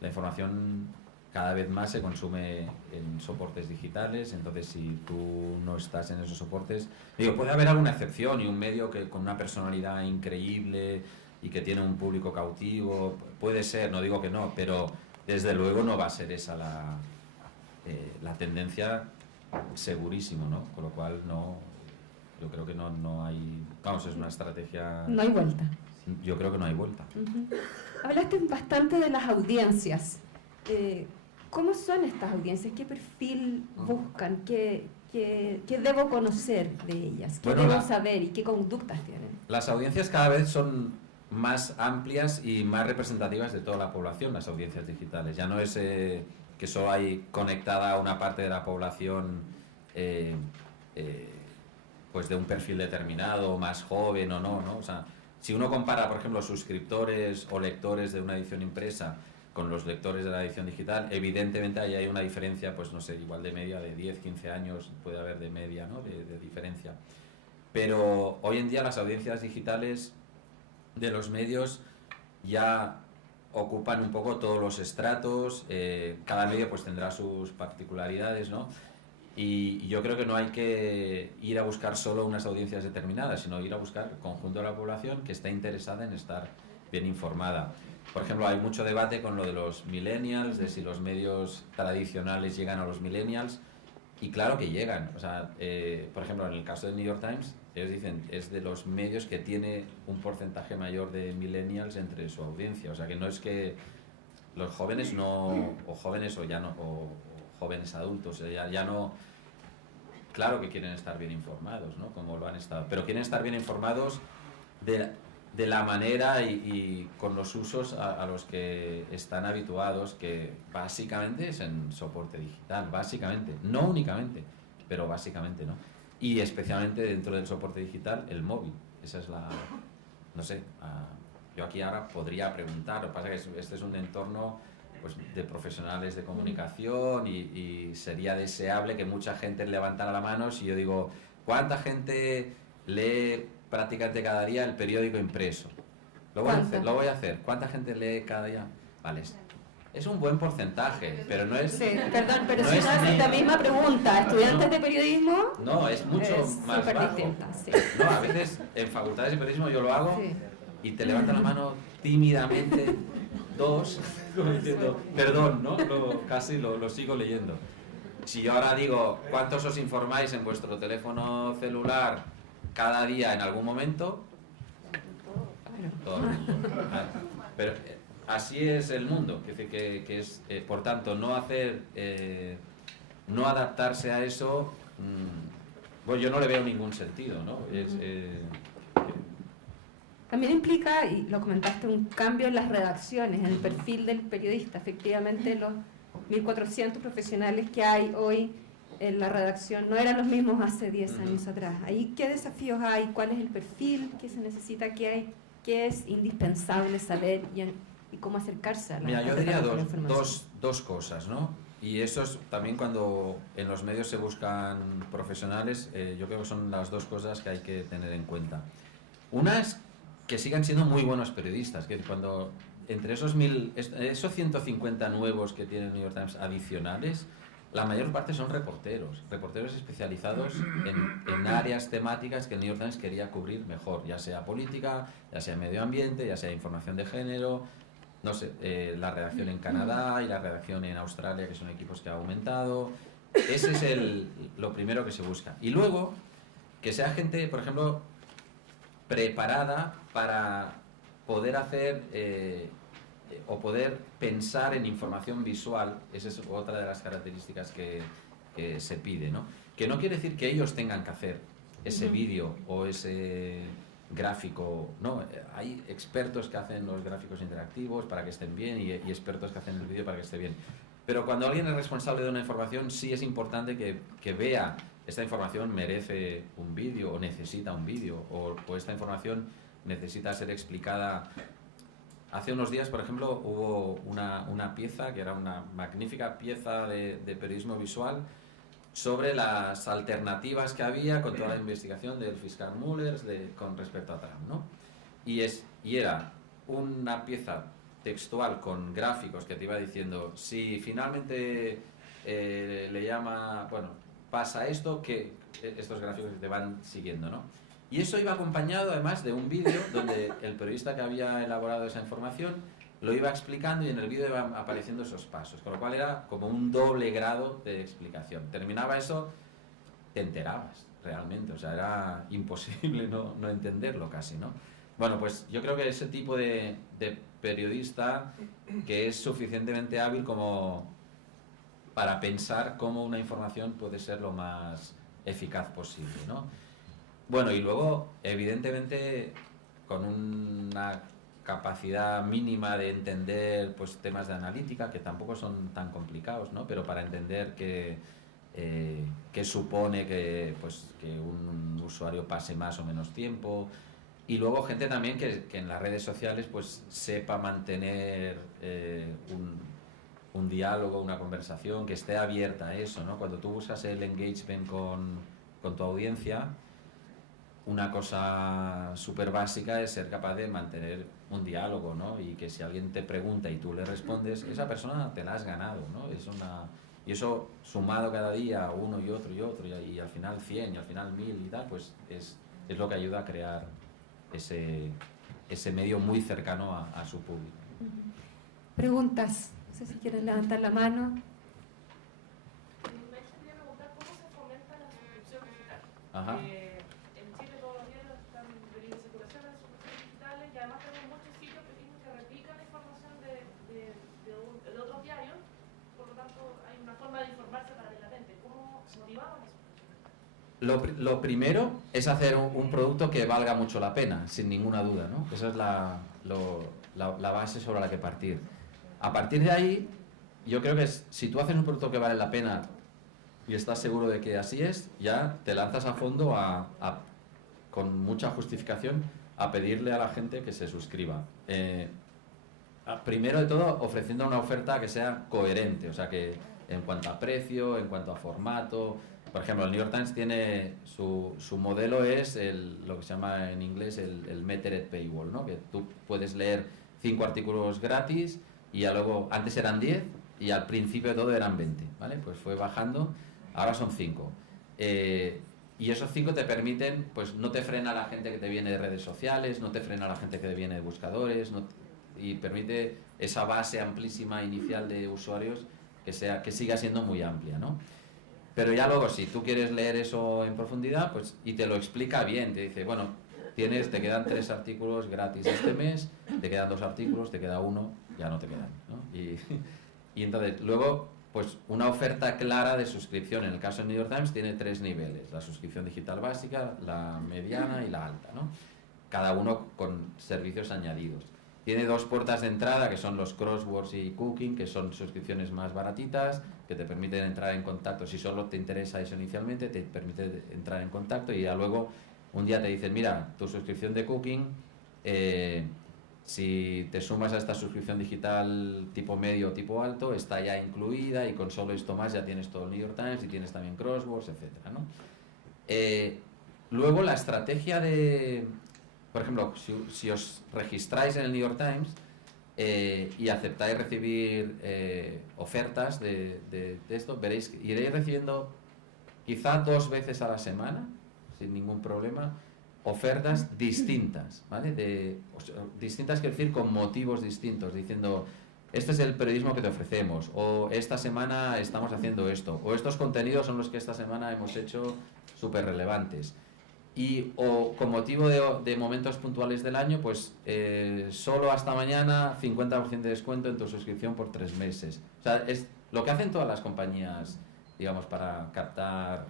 la información cada vez más se consume en soportes digitales, entonces si tú no estás en esos soportes, puede haber alguna excepción y un medio que con una personalidad increíble y que tiene un público cautivo, puede ser, no digo que no, pero desde luego no va a ser esa la tendencia, segurísimo, ¿no? Con lo cual yo creo que no hay, vamos, es una estrategia. No hay vuelta. Yo creo que no hay vuelta. Hablaste bastante de las audiencias. ¿Cómo son estas audiencias? ¿Qué perfil buscan? ¿Qué debo conocer de ellas? ¿Qué debo saber y qué conductas tienen? Las audiencias cada vez son más amplias y más representativas de toda la población, las audiencias digitales. Ya no es que solo hay conectada a una parte de la población pues de un perfil determinado, más joven o no, ¿no? O sea, si uno compara, por ejemplo, suscriptores o lectores de una edición impresa con los lectores de la edición digital, evidentemente ahí hay una diferencia, pues no sé, igual de media de 10, 15 años puede haber de media, ¿no? de diferencia. Pero hoy en día las audiencias digitales de los medios ya ocupan un poco todos los estratos, cada medio pues tendrá sus particularidades, ¿no? Y yo creo que no hay que ir a buscar solo unas audiencias determinadas, sino ir a buscar el conjunto de la población que está interesada en estar bien informada. Por ejemplo, hay mucho debate con lo de los millennials, de si los medios tradicionales llegan a los millennials, y claro que llegan. O sea, por ejemplo, en el caso del New York Times, ellos dicen es de los medios que tiene un porcentaje mayor de millennials entre su audiencia. O sea, que no es que los jóvenes no, o jóvenes o ya no, o jóvenes adultos, ya no, claro que quieren estar bien informados, ¿no? Como lo han estado, pero quieren estar bien informados de la manera y con los usos a los que están habituados, que básicamente es en soporte digital, básicamente, no únicamente, pero básicamente, ¿no? Y especialmente dentro del soporte digital, el móvil. Esa es la, no sé, yo aquí ahora podría preguntar, lo que pasa es que este es un entorno pues, de profesionales de comunicación y sería deseable que mucha gente levantara la mano si yo digo, ¿cuánta gente lee prácticamente cada día el periódico impreso? Lo voy a hacer. ¿Cuánta gente lee cada día? Vale, es un buen porcentaje, pero no es... Sí, perdón, pero no si es no haces la misma pregunta, ¿estudiantes de periodismo? No, es mucho más bajo. Distinta, sí. No, a veces en facultades de periodismo yo lo hago Sí. y te levantan la mano tímidamente dos, como diciendo, perdón, ¿no? Casi lo sigo leyendo. Si yo ahora digo, ¿cuántos os informáis en vuestro teléfono celular cada día en algún momento? Todo el mundo. Pero así es el mundo, que es, por tanto, no adaptarse a eso, pues yo no le veo ningún sentido, ¿no? También implica, y lo comentaste, un cambio en las redacciones, en el perfil del periodista. Efectivamente, los 1.400 profesionales que hay hoy en la redacción no eran los mismos hace 10 años atrás. ¿Ahí qué desafíos hay? ¿Cuál es el perfil que se necesita? ¿Qué es indispensable saber y cómo acercarse a la Mira, yo diría información? dos cosas, ¿no? Y eso es también cuando en los medios se buscan profesionales, yo creo que son las dos cosas que hay que tener en cuenta. Una es que sigan siendo muy buenos periodistas, que cuando entre esos 150 nuevos que tiene el New York Times adicionales, la mayor parte son reporteros especializados en áreas temáticas que el New York Times quería cubrir mejor, ya sea política, ya sea medio ambiente, ya sea información de género, no sé, la redacción en Canadá y la redacción en Australia, que son equipos que ha aumentado. Ese es lo primero que se busca. Y luego, que sea gente, por ejemplo, preparada para poder hacer o poder pensar en información visual. Esa es otra de las características que se pide, ¿no? Que no quiere decir que ellos tengan que hacer ese vídeo o ese gráfico, no, hay expertos que hacen los gráficos interactivos para que estén bien y expertos que hacen el vídeo para que esté bien. Pero cuando alguien es responsable de una información, sí es importante que vea esta información merece un vídeo o necesita un vídeo o esta información necesita ser explicada. Hace unos días, por ejemplo, hubo una pieza que era una magnífica pieza de periodismo visual sobre las alternativas que había con toda la investigación del fiscal Mueller con respecto a Trump, ¿no? Y era una pieza textual con gráficos que te iba diciendo si finalmente le llama, bueno, pasa esto, que estos gráficos te van siguiendo, ¿no? Y eso iba acompañado además de un vídeo donde el periodista que había elaborado esa información lo iba explicando y en el vídeo iban apareciendo esos pasos, con lo cual era como un doble grado de explicación. Terminaba eso, te enterabas realmente, o sea, era imposible no entenderlo casi, ¿no? Bueno, pues yo creo que ese tipo de periodista que es suficientemente hábil como para pensar cómo una información puede ser lo más eficaz posible, ¿no? Bueno, y luego, evidentemente, con una capacidad mínima de entender pues temas de analítica que tampoco son tan complicados, ¿no? Pero para entender que supone que un usuario pase más o menos tiempo, y luego gente también que en las redes sociales pues sepa mantener un diálogo, una conversación, que esté abierta a eso, ¿no? Cuando tú buscas el engagement con tu audiencia, una cosa súper básica es ser capaz de mantener un diálogo, ¿no? Y que si alguien te pregunta y tú le respondes, esa persona te la has ganado, ¿no? Y eso sumado cada día, uno y otro y al final 100 y al final 1000 y tal, pues es lo que ayuda a crear ese medio muy cercano a su público. Preguntas. No sé si quieren levantar la mano. Ajá. En Chile todos los días están en circulación las suscripciones digitales y además tenemos muchos sitios pequeños que replican la información de otros diarios, por lo tanto hay una forma de informarse paralelamente. ¿Cómo motivamos eso? Lo primero es hacer un producto que valga mucho la pena, sin ninguna duda, ¿no? Esa es la base sobre la que partir. A partir de ahí, yo creo que si tú haces un producto que vale la pena y estás seguro de que así es, ya te lanzas a fondo con mucha justificación a pedirle a la gente que se suscriba. Primero de todo, ofreciendo una oferta que sea coherente, o sea, que en cuanto a precio, en cuanto a formato. Por ejemplo, el New York Times tiene su modelo es lo que se llama en inglés el Metered Paywall, ¿no? Que tú puedes leer 5 artículos gratis y ya luego, antes eran 10 y al principio de todo eran 20, ¿vale? Pues fue bajando, ahora son 5. Y esos 5 te permiten, pues no te frena la gente que te viene de redes sociales, no te frena la gente que te viene de buscadores, y permite esa base amplísima inicial de usuarios que siga siendo muy amplia, ¿no? Pero ya luego, si tú quieres leer eso en profundidad, pues y te lo explica bien, te dice, bueno, te quedan 3 artículos gratis este mes, te quedan 2 artículos, te queda 1, ya no te quedan, ¿no? Y entonces, luego, pues una oferta clara de suscripción. En el caso del New York Times tiene 3 niveles, la suscripción digital básica, la mediana y la alta, ¿no? Cada uno con servicios añadidos. Tiene 2 puertas de entrada, que son los Crosswords y Cooking, que son suscripciones más baratitas, que te permiten entrar en contacto. Si solo te interesa eso inicialmente, te permite entrar en contacto y ya luego un día te dicen, mira, tu suscripción de Cooking, si te sumas a esta suscripción digital tipo medio o tipo alto, está ya incluida y con solo esto más ya tienes todo el New York Times y tienes también Crosswords, etcétera, ¿no? Luego la estrategia de... Por ejemplo, si os registráis en el New York Times y aceptáis recibir ofertas de esto, veréis que iréis recibiendo quizá 2 veces a la semana, sin ningún problema, ofertas distintas, ¿vale? Distintas quiero decir con motivos distintos, diciendo, este es el periodismo que te ofrecemos, o esta semana estamos haciendo esto, o estos contenidos son los que esta semana hemos hecho súper relevantes. O con motivo de momentos puntuales del año, pues solo hasta mañana 50% de descuento en tu suscripción por 3 meses. O sea, es lo que hacen todas las compañías, digamos, para captar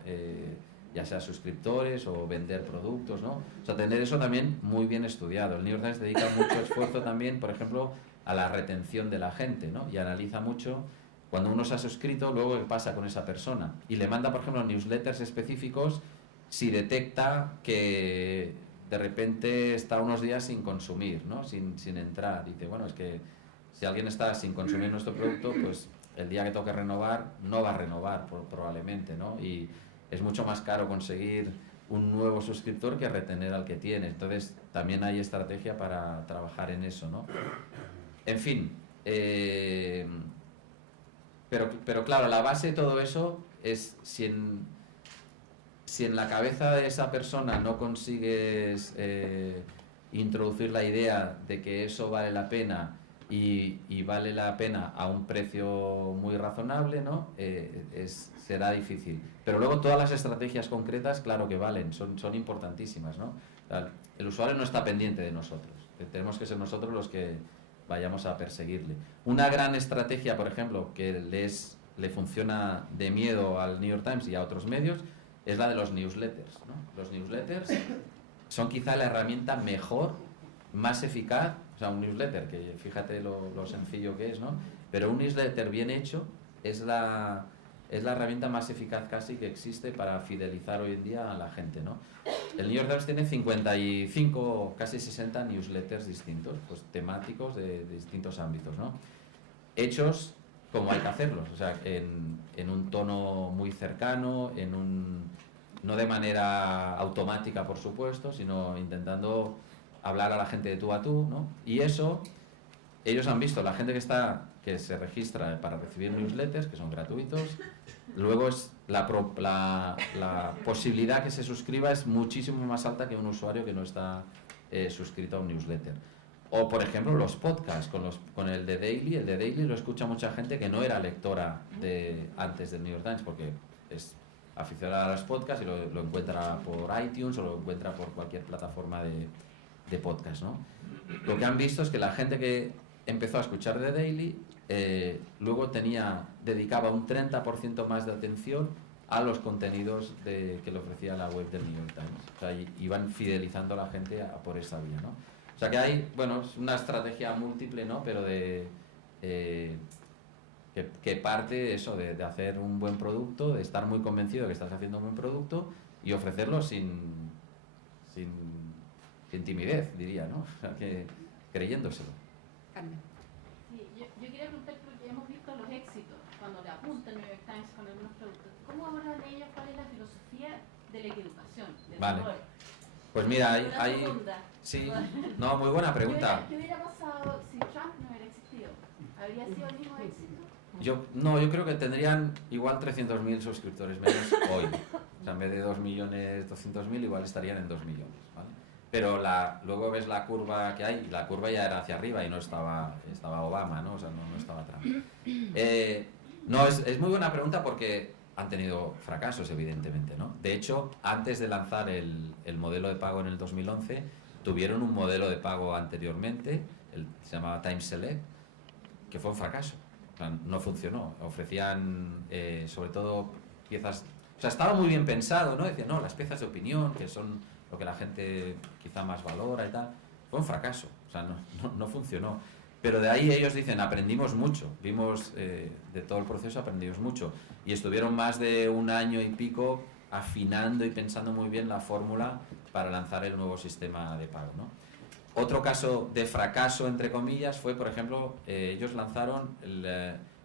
ya sea suscriptores o vender productos, ¿no? O sea, tener eso también muy bien estudiado. El New York Times dedica mucho esfuerzo también, por ejemplo, a la retención de la gente, ¿no? Y analiza mucho cuando uno se ha suscrito, luego qué pasa con esa persona. Y le manda, por ejemplo, newsletters específicos si detecta que de repente está unos días sin consumir, ¿no? Sin entrar. Dice, bueno, es que si alguien está sin consumir nuestro producto, pues el día que toque renovar, no va a renovar probablemente, ¿no? Y es mucho más caro conseguir un nuevo suscriptor que retener al que tiene. Entonces, también hay estrategia para trabajar en eso, ¿no? En fin, pero claro, la base de todo eso es si en la cabeza de esa persona no consigues introducir la idea de que eso vale la pena y vale la pena a un precio muy razonable, ¿no? Será difícil. Pero luego todas las estrategias concretas, claro que valen, son importantísimas, ¿no? El usuario no está pendiente de nosotros, tenemos que ser nosotros los que vayamos a perseguirle. Una gran estrategia, por ejemplo, que le funciona de miedo al New York Times y a otros medios, es la de los newsletters, ¿no? Los newsletters son quizá la herramienta mejor, más eficaz, o sea, un newsletter, que fíjate lo sencillo que es, ¿no? Pero un newsletter bien hecho es la herramienta más eficaz casi que existe para fidelizar hoy en día a la gente, ¿no? El New York Times tiene 55, casi 60 newsletters distintos, pues temáticos de distintos ámbitos, ¿no? Hechos como hay que hacerlos, o sea, en un tono muy cercano, no de manera automática, por supuesto, sino intentando hablar a la gente de tú a tú, ¿no? Y eso, ellos han visto, la gente que está que se registra para recibir newsletters, que son gratuitos. Luego es la posibilidad que se suscriba es muchísimo más alta que un usuario que no está suscrito a un newsletter. O, por ejemplo, los podcasts, con el de Daily. El de Daily lo escucha mucha gente que no era lectora antes del New York Times, porque es aficionada a los podcasts y lo encuentra por iTunes o lo encuentra por cualquier plataforma de podcast, ¿no? Lo que han visto es que la gente que empezó a escuchar The Daily luego dedicaba un 30% más de atención a los contenidos que le ofrecía la web del New York Times. O sea, iban fidelizando a la gente por esa vía, ¿no? O sea que hay, bueno, es una estrategia múltiple, ¿no? Pero que parte eso de hacer un buen producto, de estar muy convencido de que estás haciendo un buen producto y ofrecerlo sin timidez, diría, ¿no? O sea, que creyéndoselo. Carmen. Sí, yo quería preguntar, porque hemos visto los éxitos cuando le apunta el New York Times con algunos productos. ¿Cómo abordan ellos cuál es la filosofía de la educación? Vale. Pues mira, hay sí, no, muy buena pregunta. ¿Qué hubiera pasado si Trump no hubiera existido? ¿Habría sido el mismo éxito? Yo creo que tendrían igual 300.000 suscriptores menos hoy. O sea, en vez de 2.200.000 igual estarían en 2 millones, ¿vale? Pero luego ves la curva que hay, y la curva ya era hacia arriba y no estaba Obama, ¿no? O sea, no estaba Trump. No, es muy buena pregunta porque han tenido fracasos, evidentemente, ¿no? De hecho, antes de lanzar el modelo de pago en el 2011, tuvieron un modelo de pago anteriormente, se llamaba Time Select, que fue un fracaso. O sea, no funcionó. Ofrecían, sobre todo, piezas... O sea, estaba muy bien pensado, ¿no? Decían, no, las piezas de opinión, que son lo que la gente quizá más valora y tal. Fue un fracaso. O sea, no funcionó. Pero de ahí ellos dicen, aprendimos mucho. Vimos, de todo el proceso aprendimos mucho. Y estuvieron más de un año y pico afinando y pensando muy bien la fórmula para lanzar el nuevo sistema de pago, ¿no? Otro caso de fracaso, entre comillas, fue, por ejemplo, ellos lanzaron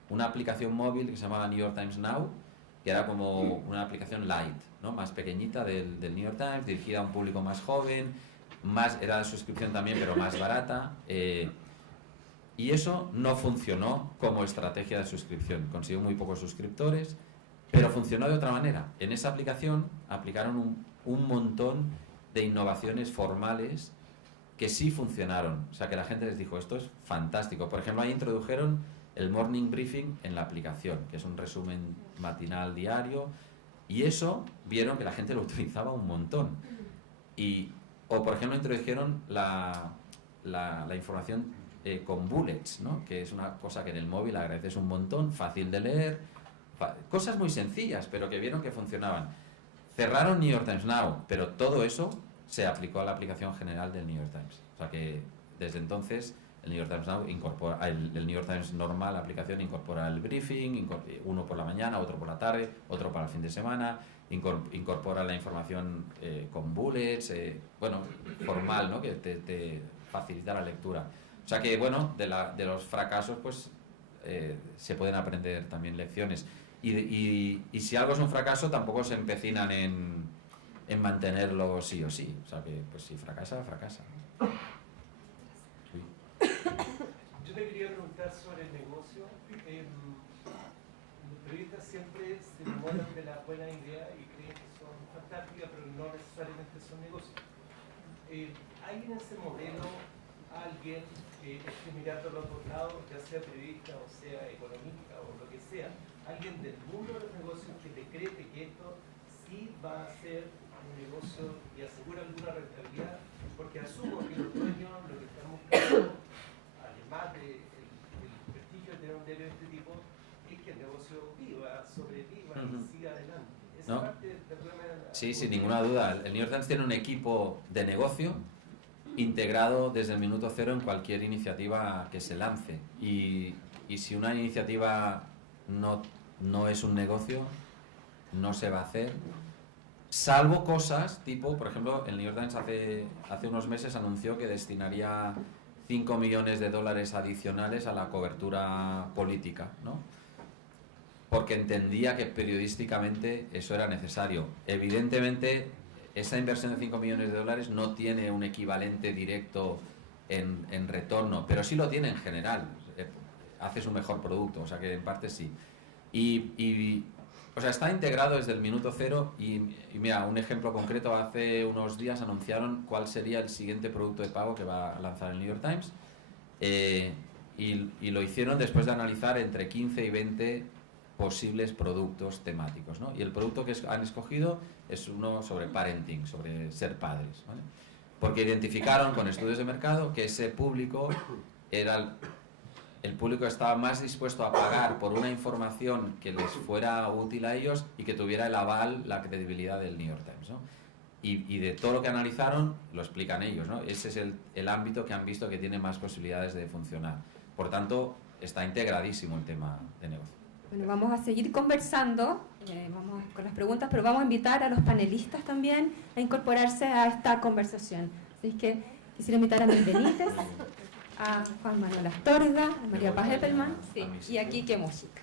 una aplicación móvil que se llamaba New York Times Now, que era como una aplicación light, ¿no? Más pequeñita del New York Times, dirigida a un público más joven, era de suscripción también, pero más barata. Y eso no funcionó como estrategia de suscripción. Consiguió muy pocos suscriptores, pero funcionó de otra manera. En esa aplicación aplicaron un montón de innovaciones formales que sí funcionaron. O sea, que la gente les dijo, esto es fantástico. Por ejemplo, ahí introdujeron el morning briefing en la aplicación, que es un resumen matinal diario, y eso vieron que la gente lo utilizaba un montón. O, por ejemplo, introdujeron la información con bullets, ¿no? Que es una cosa que en el móvil agradeces un montón, fácil de leer, cosas muy sencillas, pero que vieron que funcionaban. Cerraron New York Times Now, pero todo eso se aplicó a la aplicación general del New York Times. O sea que desde entonces el New York Times Now incorpora, el New York Times normal, la aplicación incorpora el briefing, uno por la mañana, otro por la tarde, otro para el fin de semana, incorpora la información con bullets, bueno, formal, ¿no? Que te facilita la lectura. O sea que, bueno, de los fracasos, pues se pueden aprender también lecciones. Y si algo es un fracaso, tampoco se empecinan en mantenerlo sí o sí. O sea que, pues si fracasa, fracasa. Sí. Yo te quería preguntar sobre el negocio. Los periodistas siempre se enamoran de la buena idea y creen que son fantásticas, pero no necesariamente son negocios. ¿Hay en ese modelo alguien que esté mirando a los dos lados, ya sea periodista o sea economista o lo que sea, alguien del mundo de los negocios que decrete que esto sí va a ser un negocio y asegura alguna rentabilidad? Porque asumo que los dueños lo que están buscando, además del prestigio de tener un diario de este tipo, es que el negocio viva, sobreviva y siga adelante. Esa ¿No? parte de alguna manera... Sí, sin ninguna duda. El New York Times tiene un equipo de negocio integrado desde el minuto cero en cualquier iniciativa que se lance. Y si una iniciativa no es un negocio, no se va a hacer, salvo cosas tipo, por ejemplo, el New York Times hace unos meses anunció que destinaría $5 millones adicionales a la cobertura política, ¿no? Porque entendía que periodísticamente eso era necesario. Evidentemente, esa inversión de $5 millones no tiene un equivalente directo en retorno, pero sí lo tiene en general. haces un mejor producto, o sea que en parte sí. O sea, está integrado desde el minuto cero y mira, un ejemplo concreto, hace unos días anunciaron cuál sería el siguiente producto de pago que va a lanzar el New York Times y lo hicieron después de analizar entre 15 y 20 posibles productos temáticos, ¿no? Y el producto que han escogido es uno sobre parenting, sobre ser padres, ¿vale? Porque identificaron con estudios de mercado que ese público era el público que estaba más dispuesto a pagar por una información que les fuera útil a ellos y que tuviera el aval, la credibilidad del New York Times, ¿no? Y de todo lo que analizaron, lo explican ellos, ¿no? Ese es el ámbito que han visto que tiene más posibilidades de funcionar. Por tanto, está integradísimo el tema de negocio. Bueno, vamos a seguir conversando, vamos con las preguntas, pero vamos a invitar a los panelistas también a incorporarse a esta conversación. Así que quisiera invitar a Mel Benítez, a Juan Manuel Astorga, a María Paz Eppelman y a Quique Mújica.